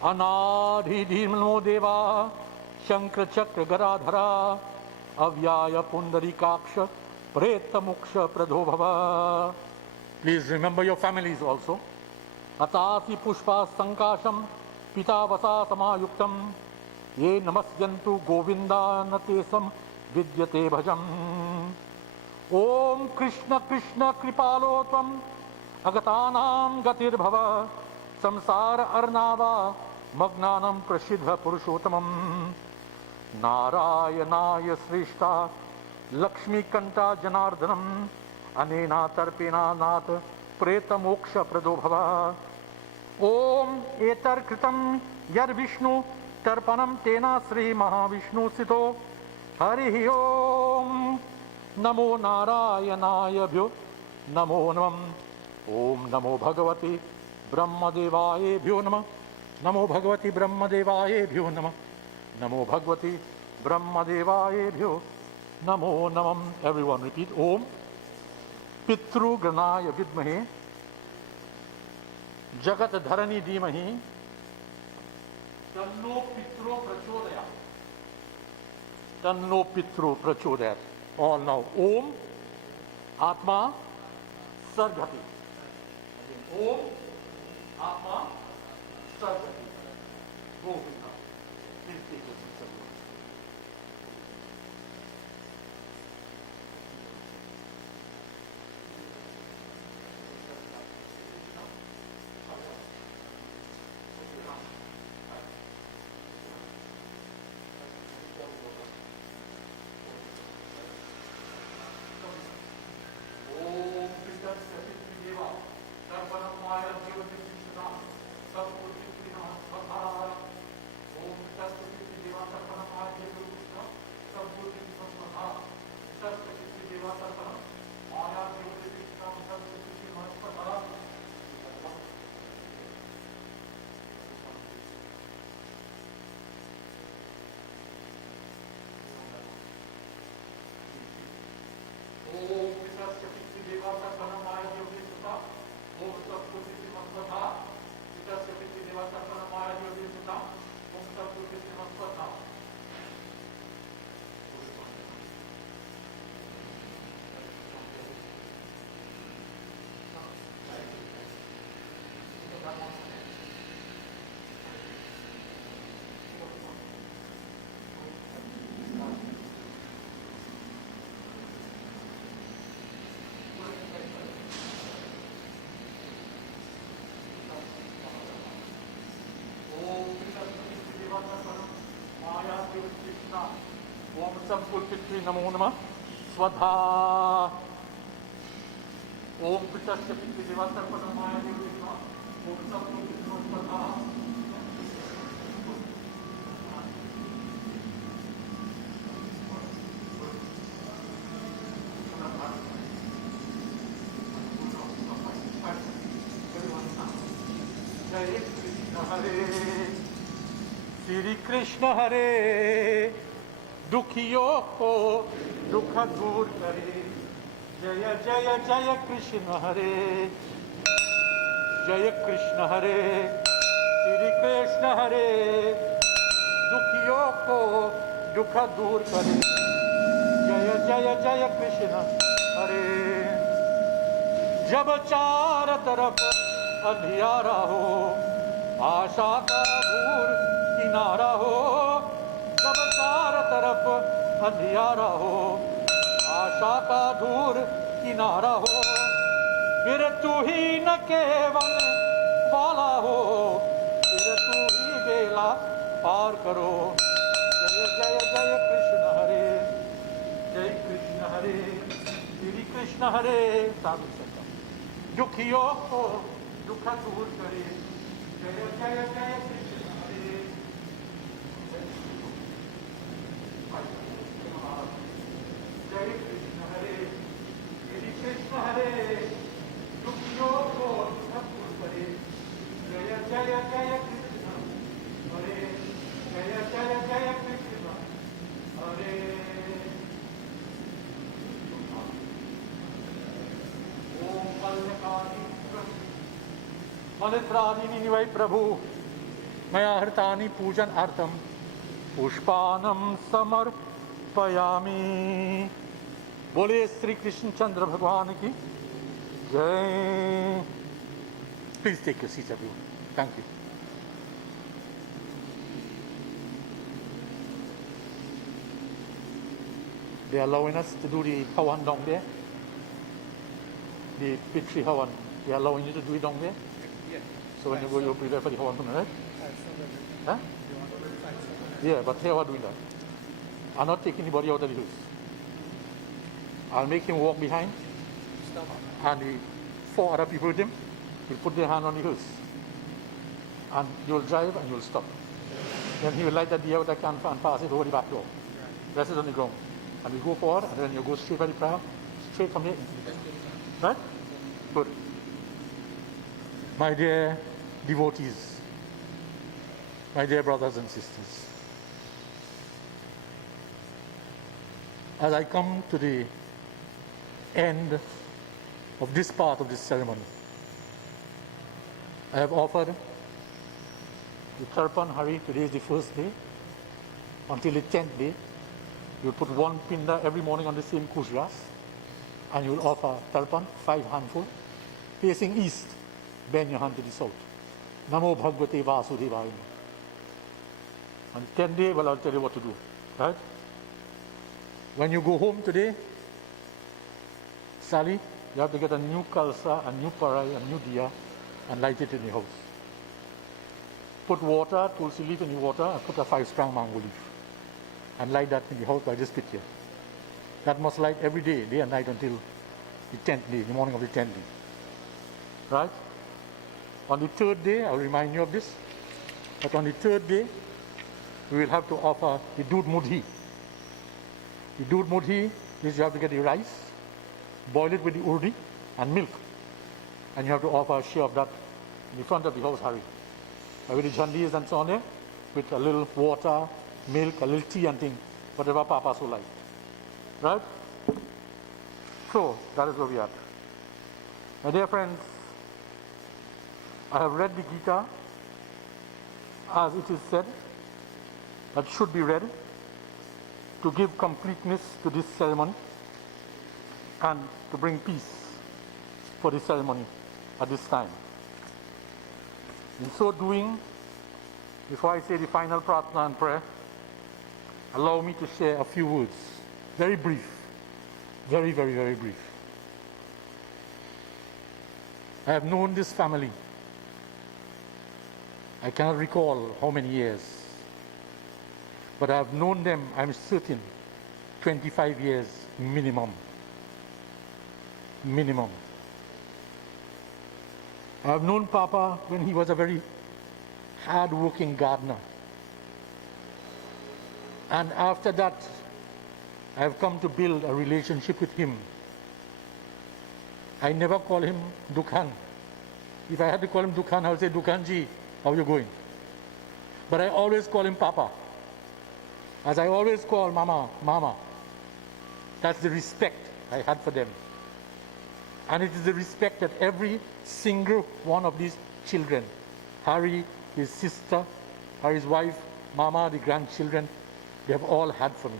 Anadhi Dhimno Deva Shankra Chakra Garadhara Avyaya Pundarikaksha Preta Muksha Pradobhava. Please remember your families also. Atasi Pushpa Sankasham Pitavasa Samayuktam Ye Namasyantu Govinda Natesam Vidyate Bhajam. Om Krishna Krishna Kripalo Tvam Agatanam Gatir Bhava Samsara Arnava Magnanam Prashidha Purushotamam Narayanaya Srishta Lakshmi Kanta Janardhanam Anena Tarpena Nat Preta Moksha Pradobhava. Om Etar Kritam Yar Vishnu Tarpanam Tena Sri Mahavishnu Sito. Hari Om Namo Narayanaya Bhyo Namo Namam. Om Namo Bhagavati Brahmadevaye Bhyo Namah. Namo Bhagavati Brahmadevaye Bhyo Namah. Namo Bhagavati Brahmadevaye Bhyo Namo Namam. Everyone repeat. Om Pitru Granaya Vidmahe Jagat Dharani Dhimahi Tanno Pitru Prachodaya. Tanno Pitru Prachodayat. All now. Om Atma Sargati. Om Atma Sargati. Govinda. Please take your seats, everyone. Om Sampulpitri Namo Namah Swadha. Om Pitasya Pitri Devatarpanamaya Devika. Om Sampulpitri Swadha. Jai Krishna Hare Shri Krishna Hare दुखियों को दुख दूर करे. जय जय जय कृष्ण हरे. जय कृष्ण हरे. श्री कृष्ण हरे दुखियों को दुख दूर करे. जय जय जय कृष्ण हरे. जब चार तरफ अंधियारा हो आशा का दूर किनारा हो. जब चार तरफ अंधियारा हो आशा का दूर किनारा हो. फिर तू ही न केवल वाला हो. फिर तू ही बेला पार करो. जय जय जय कृष्ण हरे. जय कृष्ण हरे. श्री कृष्ण हरे. साधु संत दुखियों को दुख दूर करे. जय जय जय कृष्ण हरे. जय कृष्ण हरे. श्री कृष्ण हरे दुखियों को दुख दूर करे. जय जय जय कृष्ण हरे. जय जय फलित्रादीनि वै प्रभु मया हृतानि पूजनार्थं पुष्पाणं समर्पयामि। बोले श्री कृष्ण चंद्र भगवान की जय। Please take your seats, everyone. Thank you. They are allowing us to do the Hawan down there. The Pitri Hawan. They are allowing you to do it down there. Yeah. So when you go, you'll prepare for the Hawan, right? Huh? Yeah, but they are doing that. I'm not taking anybody out of the house. I'll make him walk behind, and the 4 other people with him will put their hand on the house. And you'll drive and you'll stop. Then he will light that deer with a can and pass it over the back door. Rest it on the ground. And we go forward, and then you go straight by the prayer, straight from here. Right? Good. My dear devotees, my dear brothers and sisters, as I come to the end of this part of this ceremony, I have offered the Tarpan Hari. Today is the first day. Until the 10th day, you'll put 1 pinda every morning on the same kush grass, and you'll offer Tarpan, 5 handful, facing east. Bend your hand to the south. Namo Bhagavate Vasudevaya. On the 10th day, well, I'll tell you what to do. Right? When you go home today, Sally, you have to get a new kalsa, a new parai, a new diya, and light it in your house. Put water, tulsi leaf in the water, and put a 5-strong mango leaf. And light that in the house by this pit here. That must light every day, day and night until the 10th day, the morning of the 10th day. Right? On the 3rd day, I'll remind you of this, but on the 3rd day, we will have to offer the Doodh Mudhi. The Doodh Mudhi is you have to get the rice, boil it with the urdi and milk, and you have to offer a share of that in the front of the house, Hari. With the jandis and so on there, with a little water, milk, a little tea and thing, whatever Papa so like. Right? So, that is where we are. My dear friends, I have read the Gita as it is said that should be read to give completeness to this ceremony and to bring peace for this ceremony at this time. In so doing, before I say the final prarthana and prayer, allow me to share a few words, very brief, very, very, very brief. I have known this family, I cannot recall how many years, but I have known them, I'm certain, 25 years minimum. Minimum. I have known Papa when he was a very hard-working gardener. And after that, I have come to build a relationship with him. I never call him Dookhan. If I had to call him Dookhan, I would say, Dookhan ji, how are you going? But I always call him Papa. As I always call Mama, Mama. That's the respect I had for them. And it is the respect that every single one of these children, Hari, his sister, Hari's wife, Mama, the grandchildren, they have all had for me.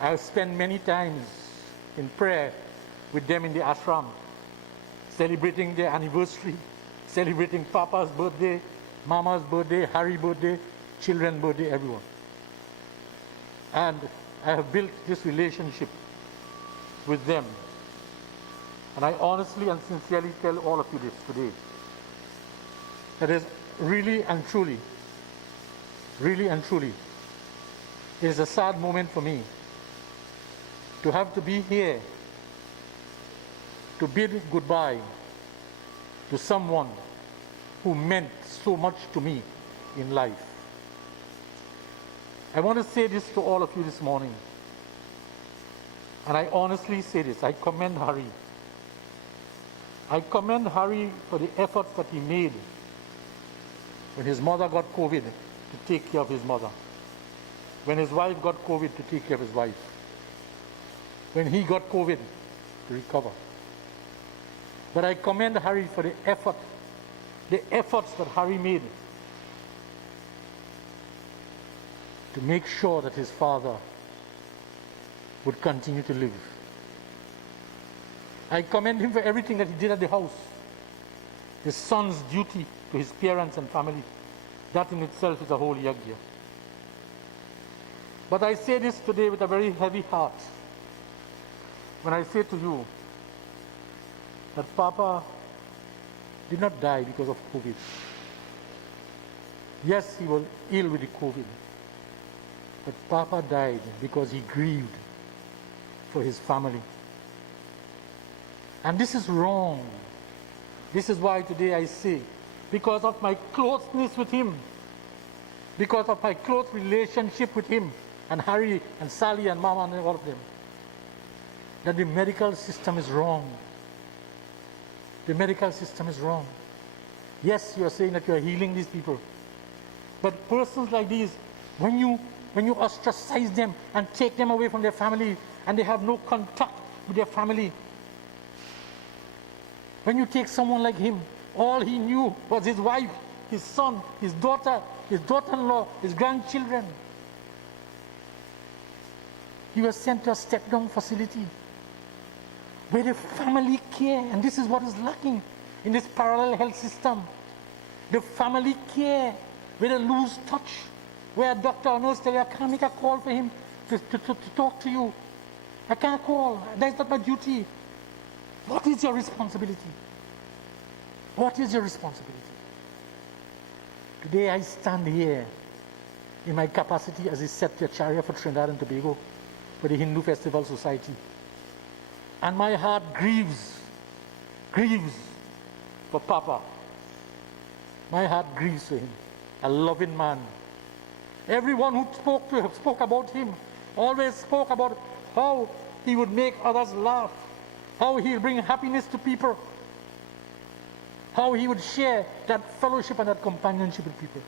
I have spent many times in prayer with them in the ashram, celebrating their anniversary, celebrating Papa's birthday, Mama's birthday, Hari's birthday, children's birthday, everyone. And I have built this relationship with them. And I honestly and sincerely tell all of you this today. That is really and truly, it is a sad moment for me to have to be here to bid goodbye to someone who meant so much to me in life. I want to say this to all of you this morning. And I honestly say this, I commend Hari. I commend Hari for the effort that he made when his mother got COVID to take care of his mother. When his wife got COVID to take care of his wife. When he got COVID to recover. But I commend Hari for the effort the efforts that Harry made to make sure that his father would continue to live. I commend him for everything that he did at the house. His son's duty to his parents and family, that in itself is a whole yagya. But I say this today with a very heavy heart when I say to you that Papa did not die because of COVID. Yes, he was ill with the COVID, but Papa died because he grieved for his family. And this is wrong. This is why today I say, because of my closeness with him, because of my close relationship with him, and Harry and Sally and Mama and all of them, that the medical system is wrong. The medical system is wrong. Yes, you are saying that you are healing these people. But persons like these, when you ostracize them and take them away from their family and they have no contact with their family, when you take someone like him, all he knew was his wife, his son, his daughter-in-law, his grandchildren. He was sent to a step-down facility where the family care, and this is what is lacking in this parallel health system. The family care, where they lose touch, where a doctor or nurse tell you, I can't make a call for him to talk to you. I can't call. That's not my duty. What is your responsibility? What is your responsibility? Today I stand here in my capacity as a Secretary for Trinidad and Tobago for the Hindu Festival Society. And my heart grieves for Papa. My heart grieves for him, a loving man. Everyone who spoke about him always spoke about how he would make others laugh, how he would bring happiness to people, how he would share that fellowship and that companionship with people.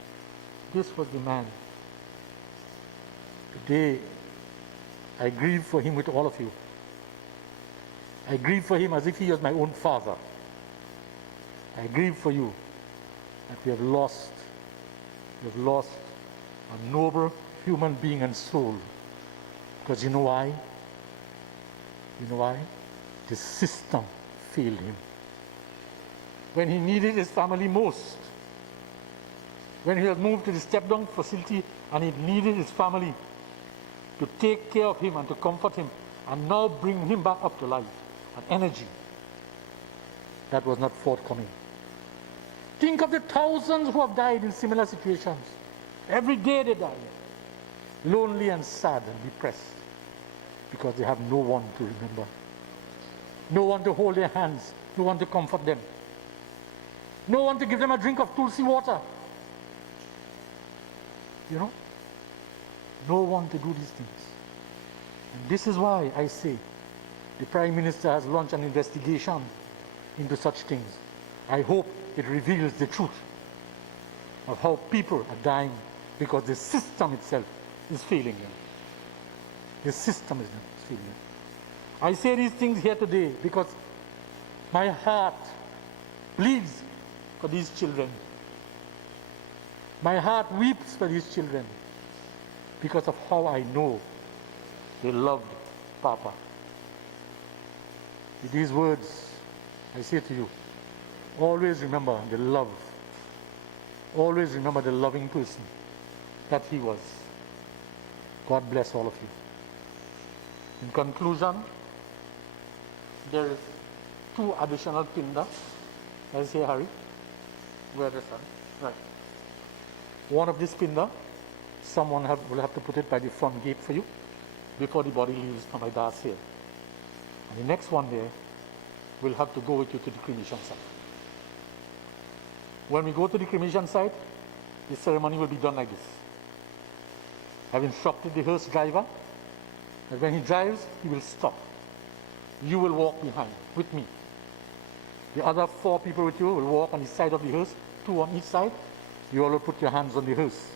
This was the man. Today, I grieve for him with all of you. I grieve for him as if he was my own father. I grieve for you that we have lost a noble human being and soul. Because you know why? You know why? The system failed him. When he needed his family most, when he was moved to the step-down facility and he needed his family to take care of him and to comfort him and now bring him back up to life and energy, that was not forthcoming. Think of the thousands who have died in similar situations. Every day they die, lonely and sad and depressed because they have no one to remember, no one to hold their hands, no one to comfort them, no one to give them a drink of tulsi water. You know? No one to do these things. And this is why I say the Prime Minister has launched an investigation into such things. I hope it reveals the truth of how people are dying because the system itself is failing them. The system is failing them. I say these things here today because my heart bleeds for these children. My heart weeps for these children because of how I know they loved Papa. With these words, I say to you, always remember the love. Always remember the loving person that he was. God bless all of you. In conclusion, there is 2 additional pinda. I say, Harry, where is that? Right. One of this pinda, someone will have to put it by the front gate for you before the body leaves from my dad's here. And the next one there will have to go with you to the cremation site. When we go to the cremation site, the ceremony will be done like this. I've instructed the hearse driver that when he drives, he will stop. You will walk behind with me. The other 4 people with you will walk on the side of the hearse, 2 on each side. You all will put your hands on the hearse.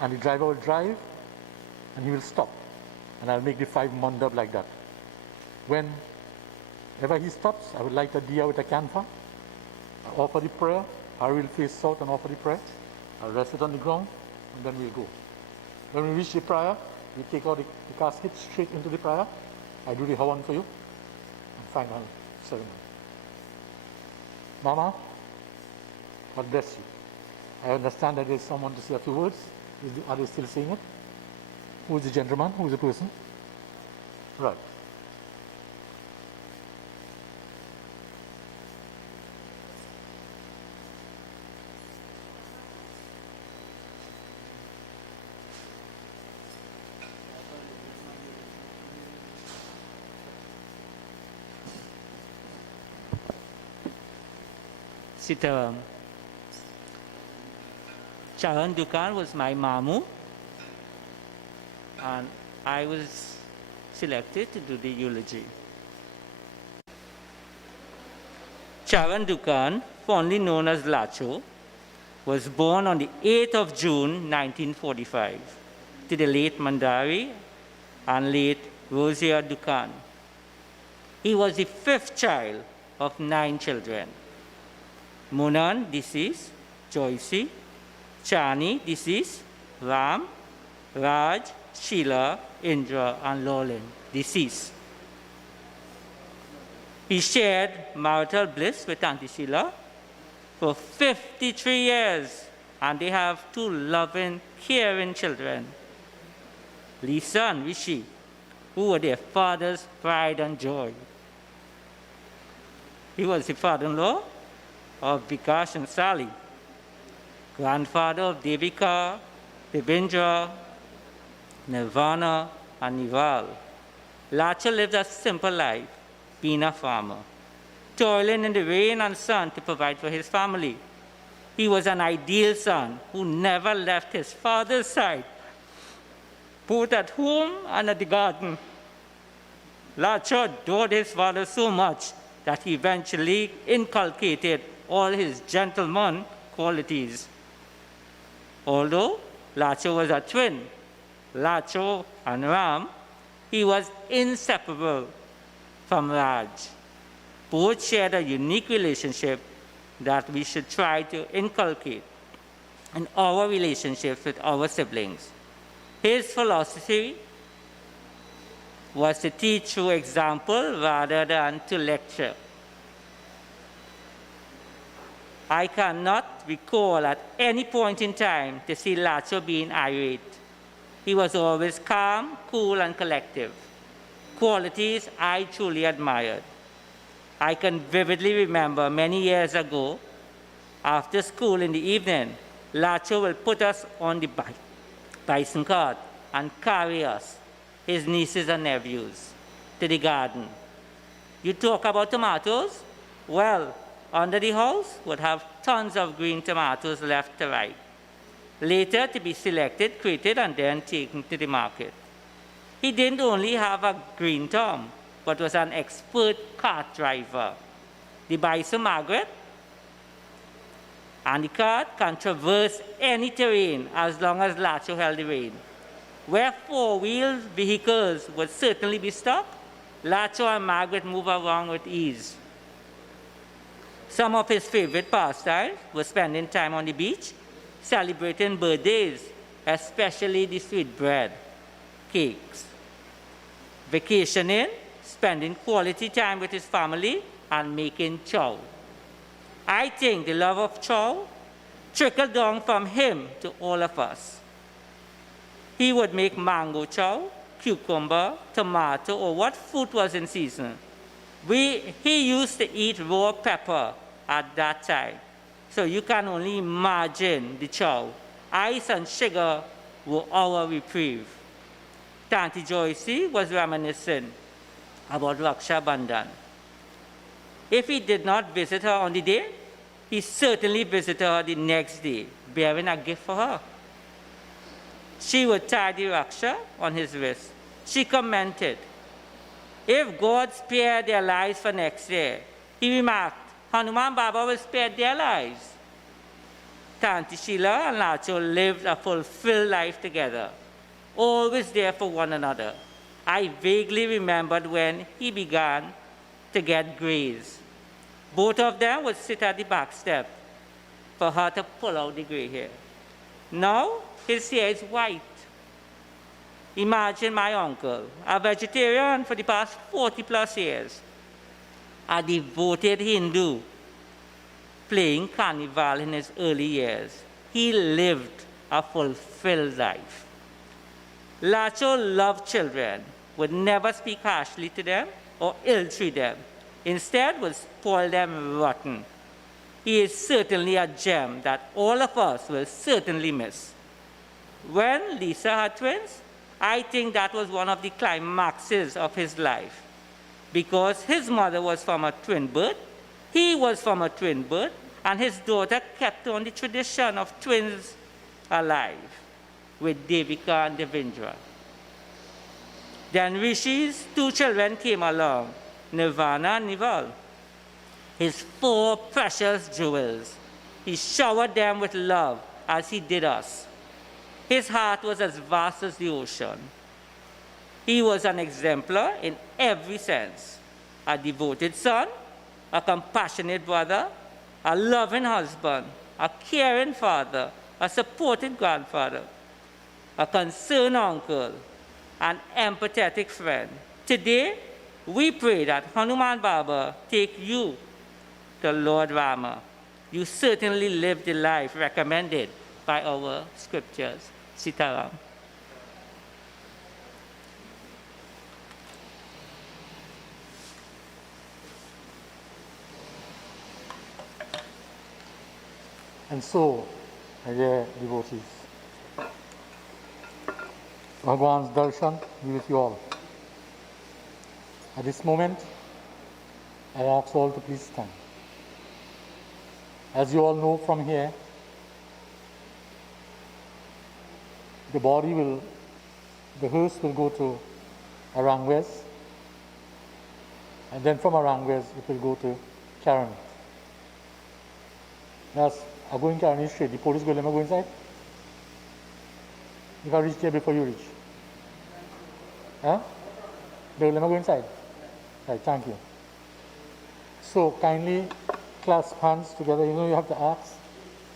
And the driver will drive and he will stop. And I'll make the 5 mandab like that. Whenever he stops, I would light a diya with a camphor. offer the prayer. I will face south and offer the prayer. I'll rest it on the ground, and then we'll go. When we reach the prayer, we take out the casket straight into the prayer. I do the hawan for you, and final ceremony. Mama, God bless you. I understand that there's someone to say a few words. Are they still saying it? Who is the gentleman? Who is the person? Right. Sitaram. Charran Dookhan was my mamu, and I was selected to do the eulogy. Charran Dookhan, fondly known as Lacho, was born on the 8th of June 1945 to the late Mandari and late Rosia Dookhan. He was the 5th child of 9 children. Munan, deceased; Joycey; Chani, deceased; Ram; Raj, Sheila, Indra, and Lolin, deceased. He shared marital bliss with Auntie Sheila for 53 years, and they have 2 loving, caring children, Lisa and Rishi, who were their father's pride and joy. He was the father-in-law of Vikash and Sally, grandfather of Devika, Devendra, Nirvana, and Nival. Lacho lived a simple life, being a farmer, toiling in the rain and sun to provide for his family. He was an ideal son who never left his father's side, both at home and at the garden. Lacho adored his father so much that he eventually inculcated all his gentleman qualities. Although Lacho was a twin, Lacho and Ram, he was inseparable from Raj. Both shared a unique relationship that we should try to inculcate in our relationships with our siblings. His philosophy was to teach through example rather than to lecture. I cannot recall at any point in time to see Lacho being irate. He was always calm, cool, and collective, qualities I truly admired. I can vividly remember many years ago, after school in the evening, Lacho will put us on the bison cart and carry us, his nieces and nephews, to the garden. You talk about tomatoes? Well, under the house would have tons of green tomatoes left to ripe, later to be selected, crated, and then taken to the market. He didn't only have a green thumb, but was an expert cart driver. The bison Margaret and the cart can traverse any terrain as long as Lacho held the rein. Where 4-wheeled vehicles would certainly be stuck, Lacho and Margaret move around with ease. Some of his favorite pastimes were spending time on the beach, celebrating birthdays, especially the sweetbread cakes, vacationing, spending quality time with his family, and making chow. I think the love of chow trickled down from him to all of us. He would make mango chow, cucumber, tomato, or what fruit was in season. He used to eat raw pepper at that time, so you can only imagine the chow. Ice and sugar were our reprieve. Tanti Joycey was reminiscing about Raksha Bandhan. If he did not visit her on the day, he certainly visited her the next day, bearing a gift for her. She would tie the Raksha on his wrist. She commented, "If God spared their lives for next year," he remarked, "Hanuman Baba will spare their lives." Tanti Sheila and Lacho lived a fulfilled life together, always there for one another. I vaguely remembered when he began to get grays. Both of them would sit at the back step for her to pull out the gray hair. Now, his hair is white. Imagine my uncle, a vegetarian for the past 40 plus years, a devoted Hindu, playing carnival in his early years. He lived a fulfilled life. Lacho loved children, would never speak harshly to them or ill-treat them. Instead, would spoil them rotten. He is certainly a gem that all of us will certainly miss. When Lisa had twins, I think that was one of the climaxes of his life, because his mother was from a twin birth, he was from a twin birth, and his daughter kept on the tradition of twins alive with Devika and Devendra. Then Rishi's 2 children came along, Nirvana and Nival, his 4 precious jewels. He showered them with love as he did us. His heart was as vast as the ocean. He was an exemplar in every sense, a devoted son, a compassionate brother, a loving husband, a caring father, a supportive grandfather, a concerned uncle, an empathetic friend. Today, we pray that Hanuman Baba take you to Lord Rama. You certainly lived the life recommended by our scriptures. Sitaram. And so, my dear devotees, Bhagwan's darshan be with you all. At this moment, I ask all to please stand. As you all know from here, the hearse will go to Arangwes, and then from Arangwes it will go to Charran. Yes, I'm going to Charran straight. The police will let me go inside? If I reach there before you reach? Huh? They will let me go inside? Right, thank you. So kindly clasp hands together. You know, you have to ask.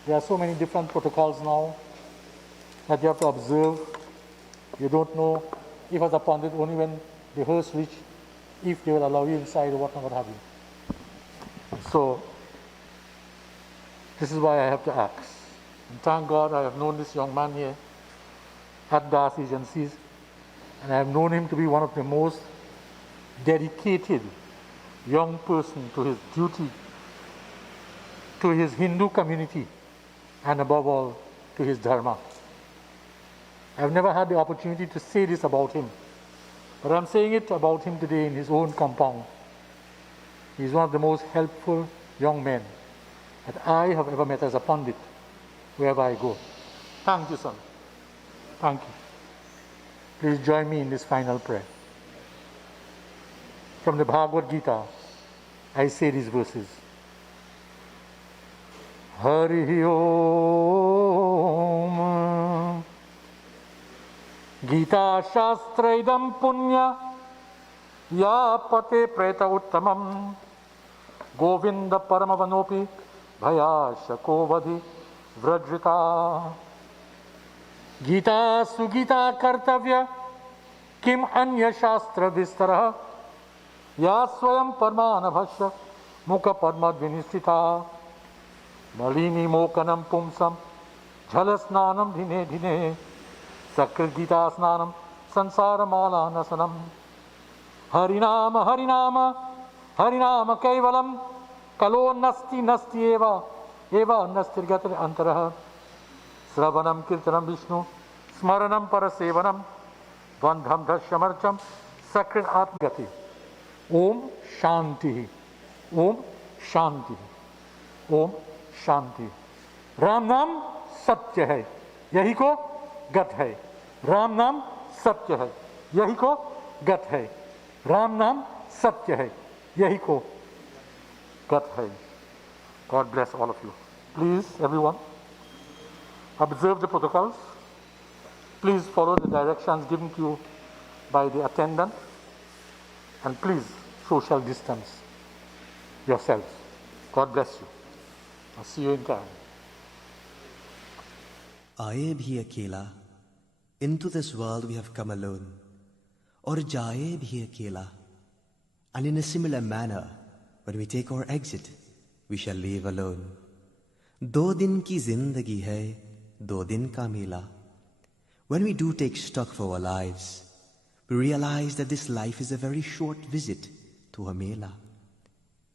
There are so many different protocols now that you have to observe. You don't know if as a pandit only when the hearse reach, if they will allow you inside or what have you. So this is why I have to ask. And thank God I have known this young man here at Das agencies, and I have known him to be one of the most dedicated young person to his duty, to his Hindu community, and above all, to his dharma. I have never had the opportunity to say this about him, but I'm saying it about him today in his own compound. He's one of the most helpful young men that I have ever met as a pandit, wherever I go. Thank you, son. Thank you. Please join me in this final prayer. From the Bhagavad Gita, I say these verses. Hari Om Gita Shastra idam punya ya pate preta uttamam Govinda paramavanopi bhaya shakovadhi vrajrita Gita sugita kartavya kim anya shastra vistara ya swayam parmanabhasya mukha padmad vinistita malini mokanam pumsam jhalasnanam dhine dhine sakrit gita snanam sansara mala nasanam harinama harinama harinama kaivalam kalo nasti nasti eva nastirgatar antaraha Sravanam kirtanam Vishnu, smaranam parasevanam, vandham dhasyamarcham, sakrit atmagati. Om Shanti. Om Shanti. Om Shanti. Ram Nam Satya hai. Yahi ko gat hai. Ram Nam Satya hai. Yahi ko gat hai. Ram Nam Satya hai. Yahi ko gat hai. God bless all of you. Please, everyone, observe the protocols. Please follow the directions given to you by the attendant. And please social distance yourselves. God bless you. I'll see you in Charran. आए भी अकेला, into this world we have come alone, और जाए भी अकेला, and in a similar manner, when we take our exit, we shall leave alone. 2 दिन की जिंदगी है, 2 दिन का मेला. When we do take stock of our lives, we realize that this life is a very short visit to a mela.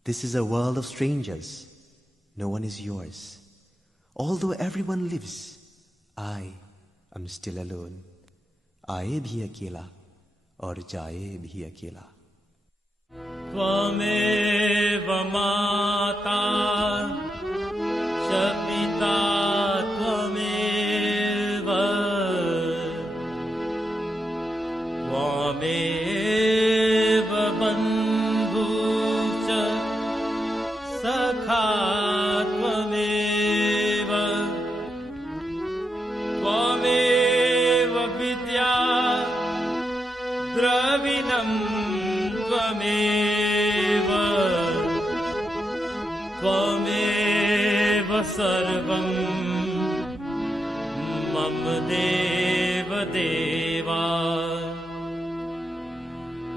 This is a world of strangers. No one is yours. Although everyone lives, I am still alone. आए भी अकेला और जाए भी अकेला. त्वमेव माता च पिता त्वमेव त्वमेव बन्धु च सखा त्वमेव त्वमेव विद्या द्रविणं त्वमेव त्वमेव सर्वं मम देव देवा.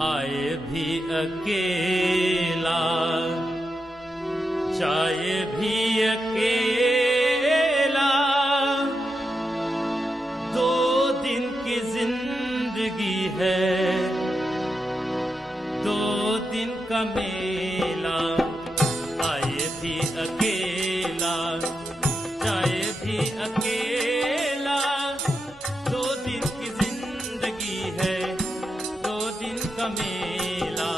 आए भी अकेला जाए भी अकेला. 2 दिन की जिंदगी है, 2 दिन का मेला. आए भी अकेला जाए भी अकेला. 2 दिन की जिंदगी है, 2 दिन का मेला.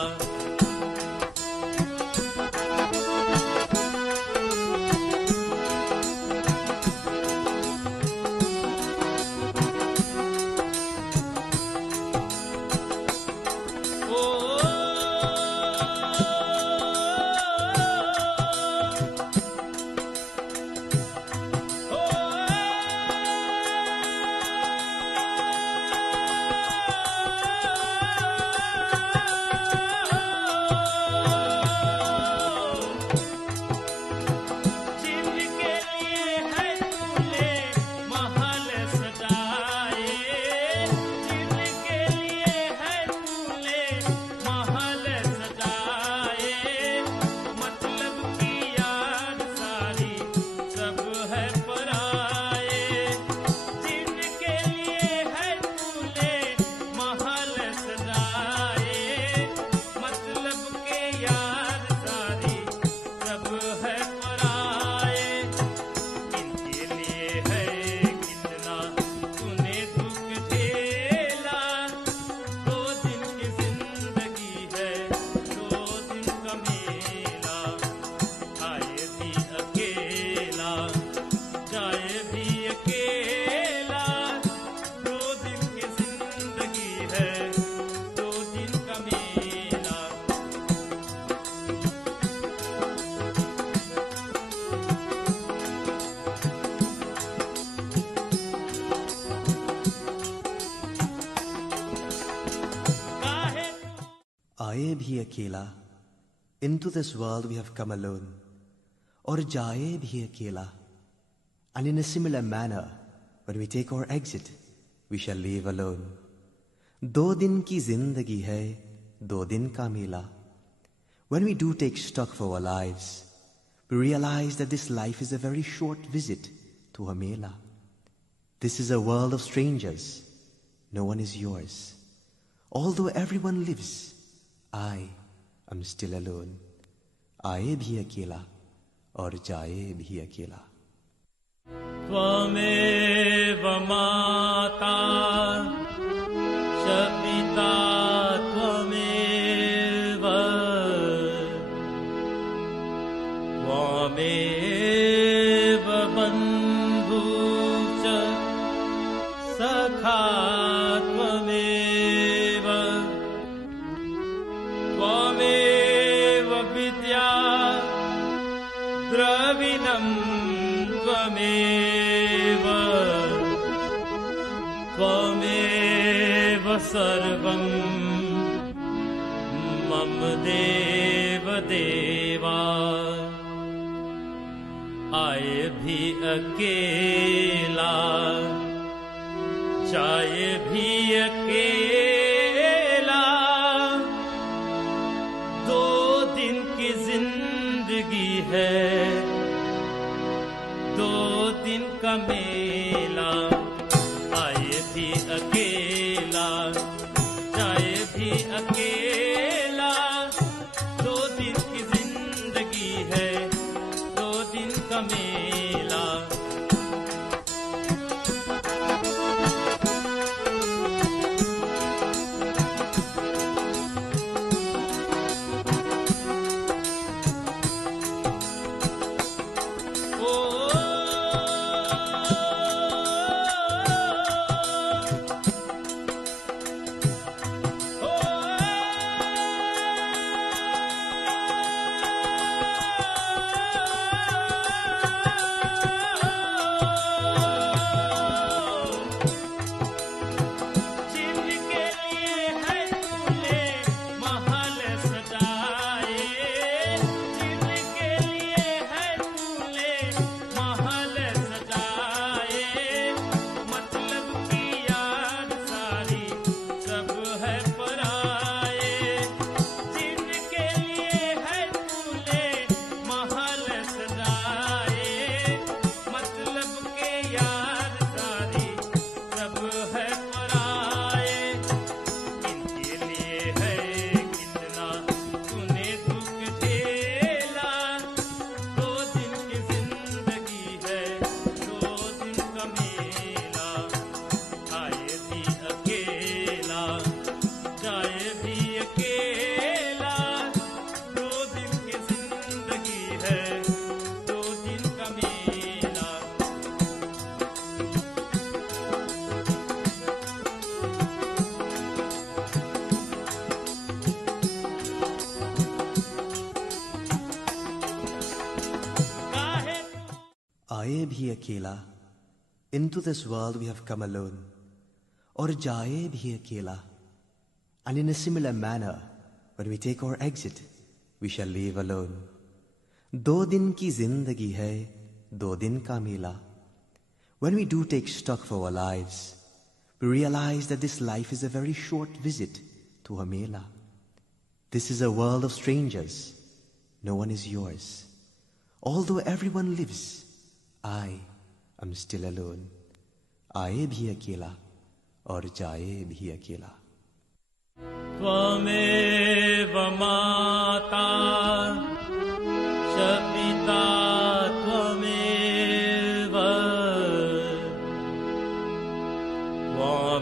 आए भी अकेला, into this world we have come alone, और जाए भी अकेला, and in a similar manner, when we take our exit, we shall leave alone. 2 दिन की जिंदगी है, 2 दिन का मेला. When we do take stock of our lives, we realize that this life is a very short visit to a mela. This is a world of strangers. No one is yours. Although everyone lives, I am still alone. आए भी अकेला और जाए भी अकेला. त्वमेव माता च पिता त्वमेव त्वमेव बन्धु च सखा त्वमेव त्वमेव विद्या द्रविणं त्वमेव त्वमेव सर्वं मम देव देवा. आए भी अकेला, जाए भी अकेला, 2 दिन की जिंदगी है, 2 दिन का मेला। आए भी अकेला, जाए भी अकेला, 2 दिन की जिंदगी है, 2 दिन का मेला। आए भी अकेला, into this world we have come alone, और जाए भी अकेला, and in a similar manner, when we take our exit, we shall leave alone. 2 दिन की जिंदगी है, 2 दिन का मेला. When we do take stock of our lives, we realize that this life is a very short visit to a mela. This is a world of strangers. No one is yours. Although everyone lives, I am still alone. आए भी अकेला और जाए भी अकेला. त्वमेव माता च पिता त्वमेव,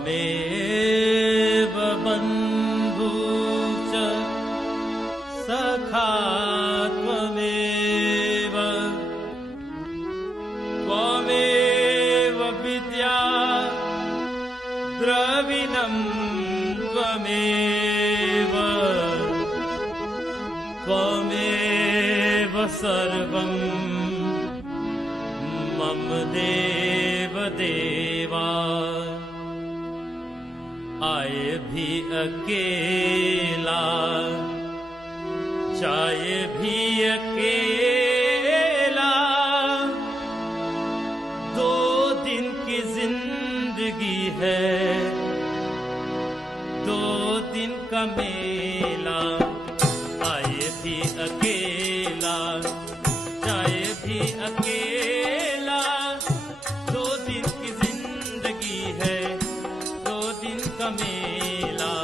त्वमेव बन्धु च सखा त्वमेव, त्वमेव विद्या द्रविणं त्वमेव, त्वमेव सर्वं मम देव देवा. आए भी अकेला, जाए भी अकेला, 2 दिन की जिंदगी है, 2 दिन का मेला. आए भी अकेला, जाए भी अकेला, 2 दिन की जिंदगी है, 2 दिन का मेला.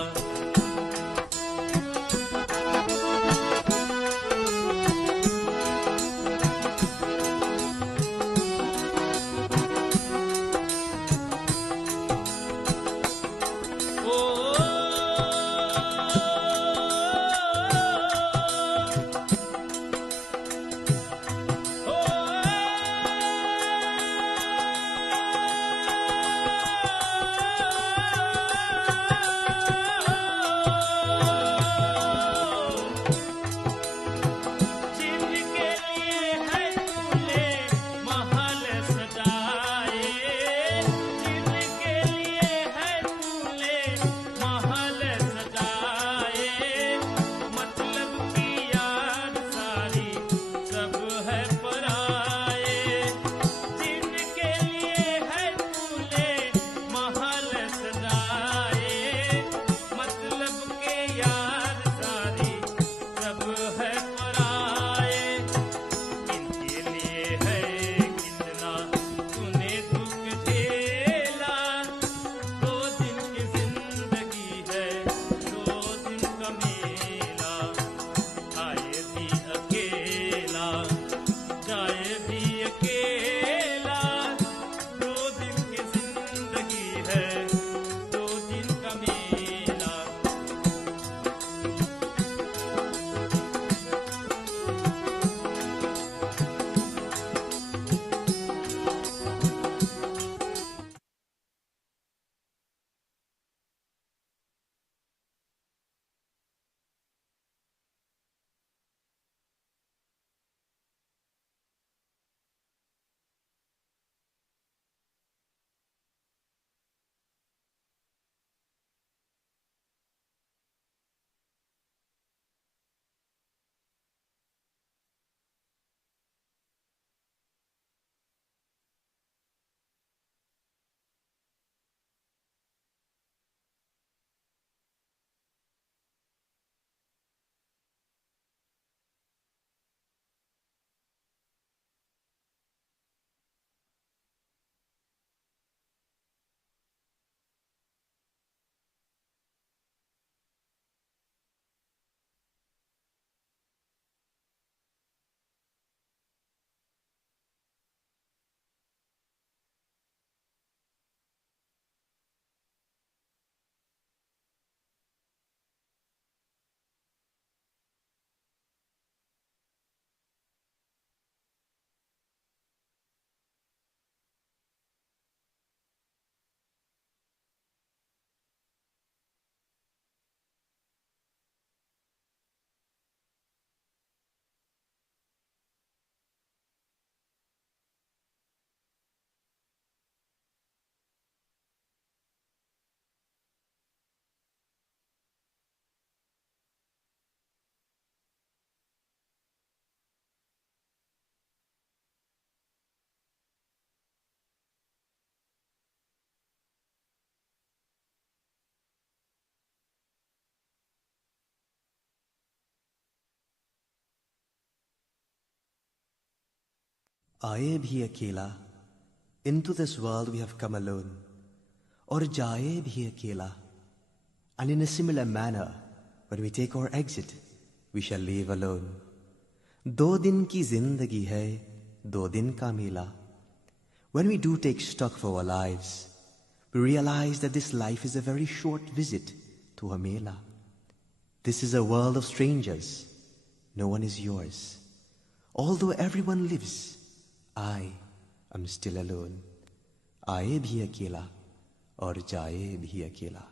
भी अकेला, 2 दिन की जिंदगी है, 2 दिन का मेला। आए भी अकेला, into this world we have come alone, और जाए भी अकेला, and in a similar manner, when we take our exit, we shall leave alone. 2 दिन की जिंदगी है, 2 दिन का मेला. When we do take stock of our lives, we realize that this life is a very short visit to a mela. This is a world of strangers. No one is yours. Although everyone lives, I am still alone. आए भी अकेला और जाए भी अकेला.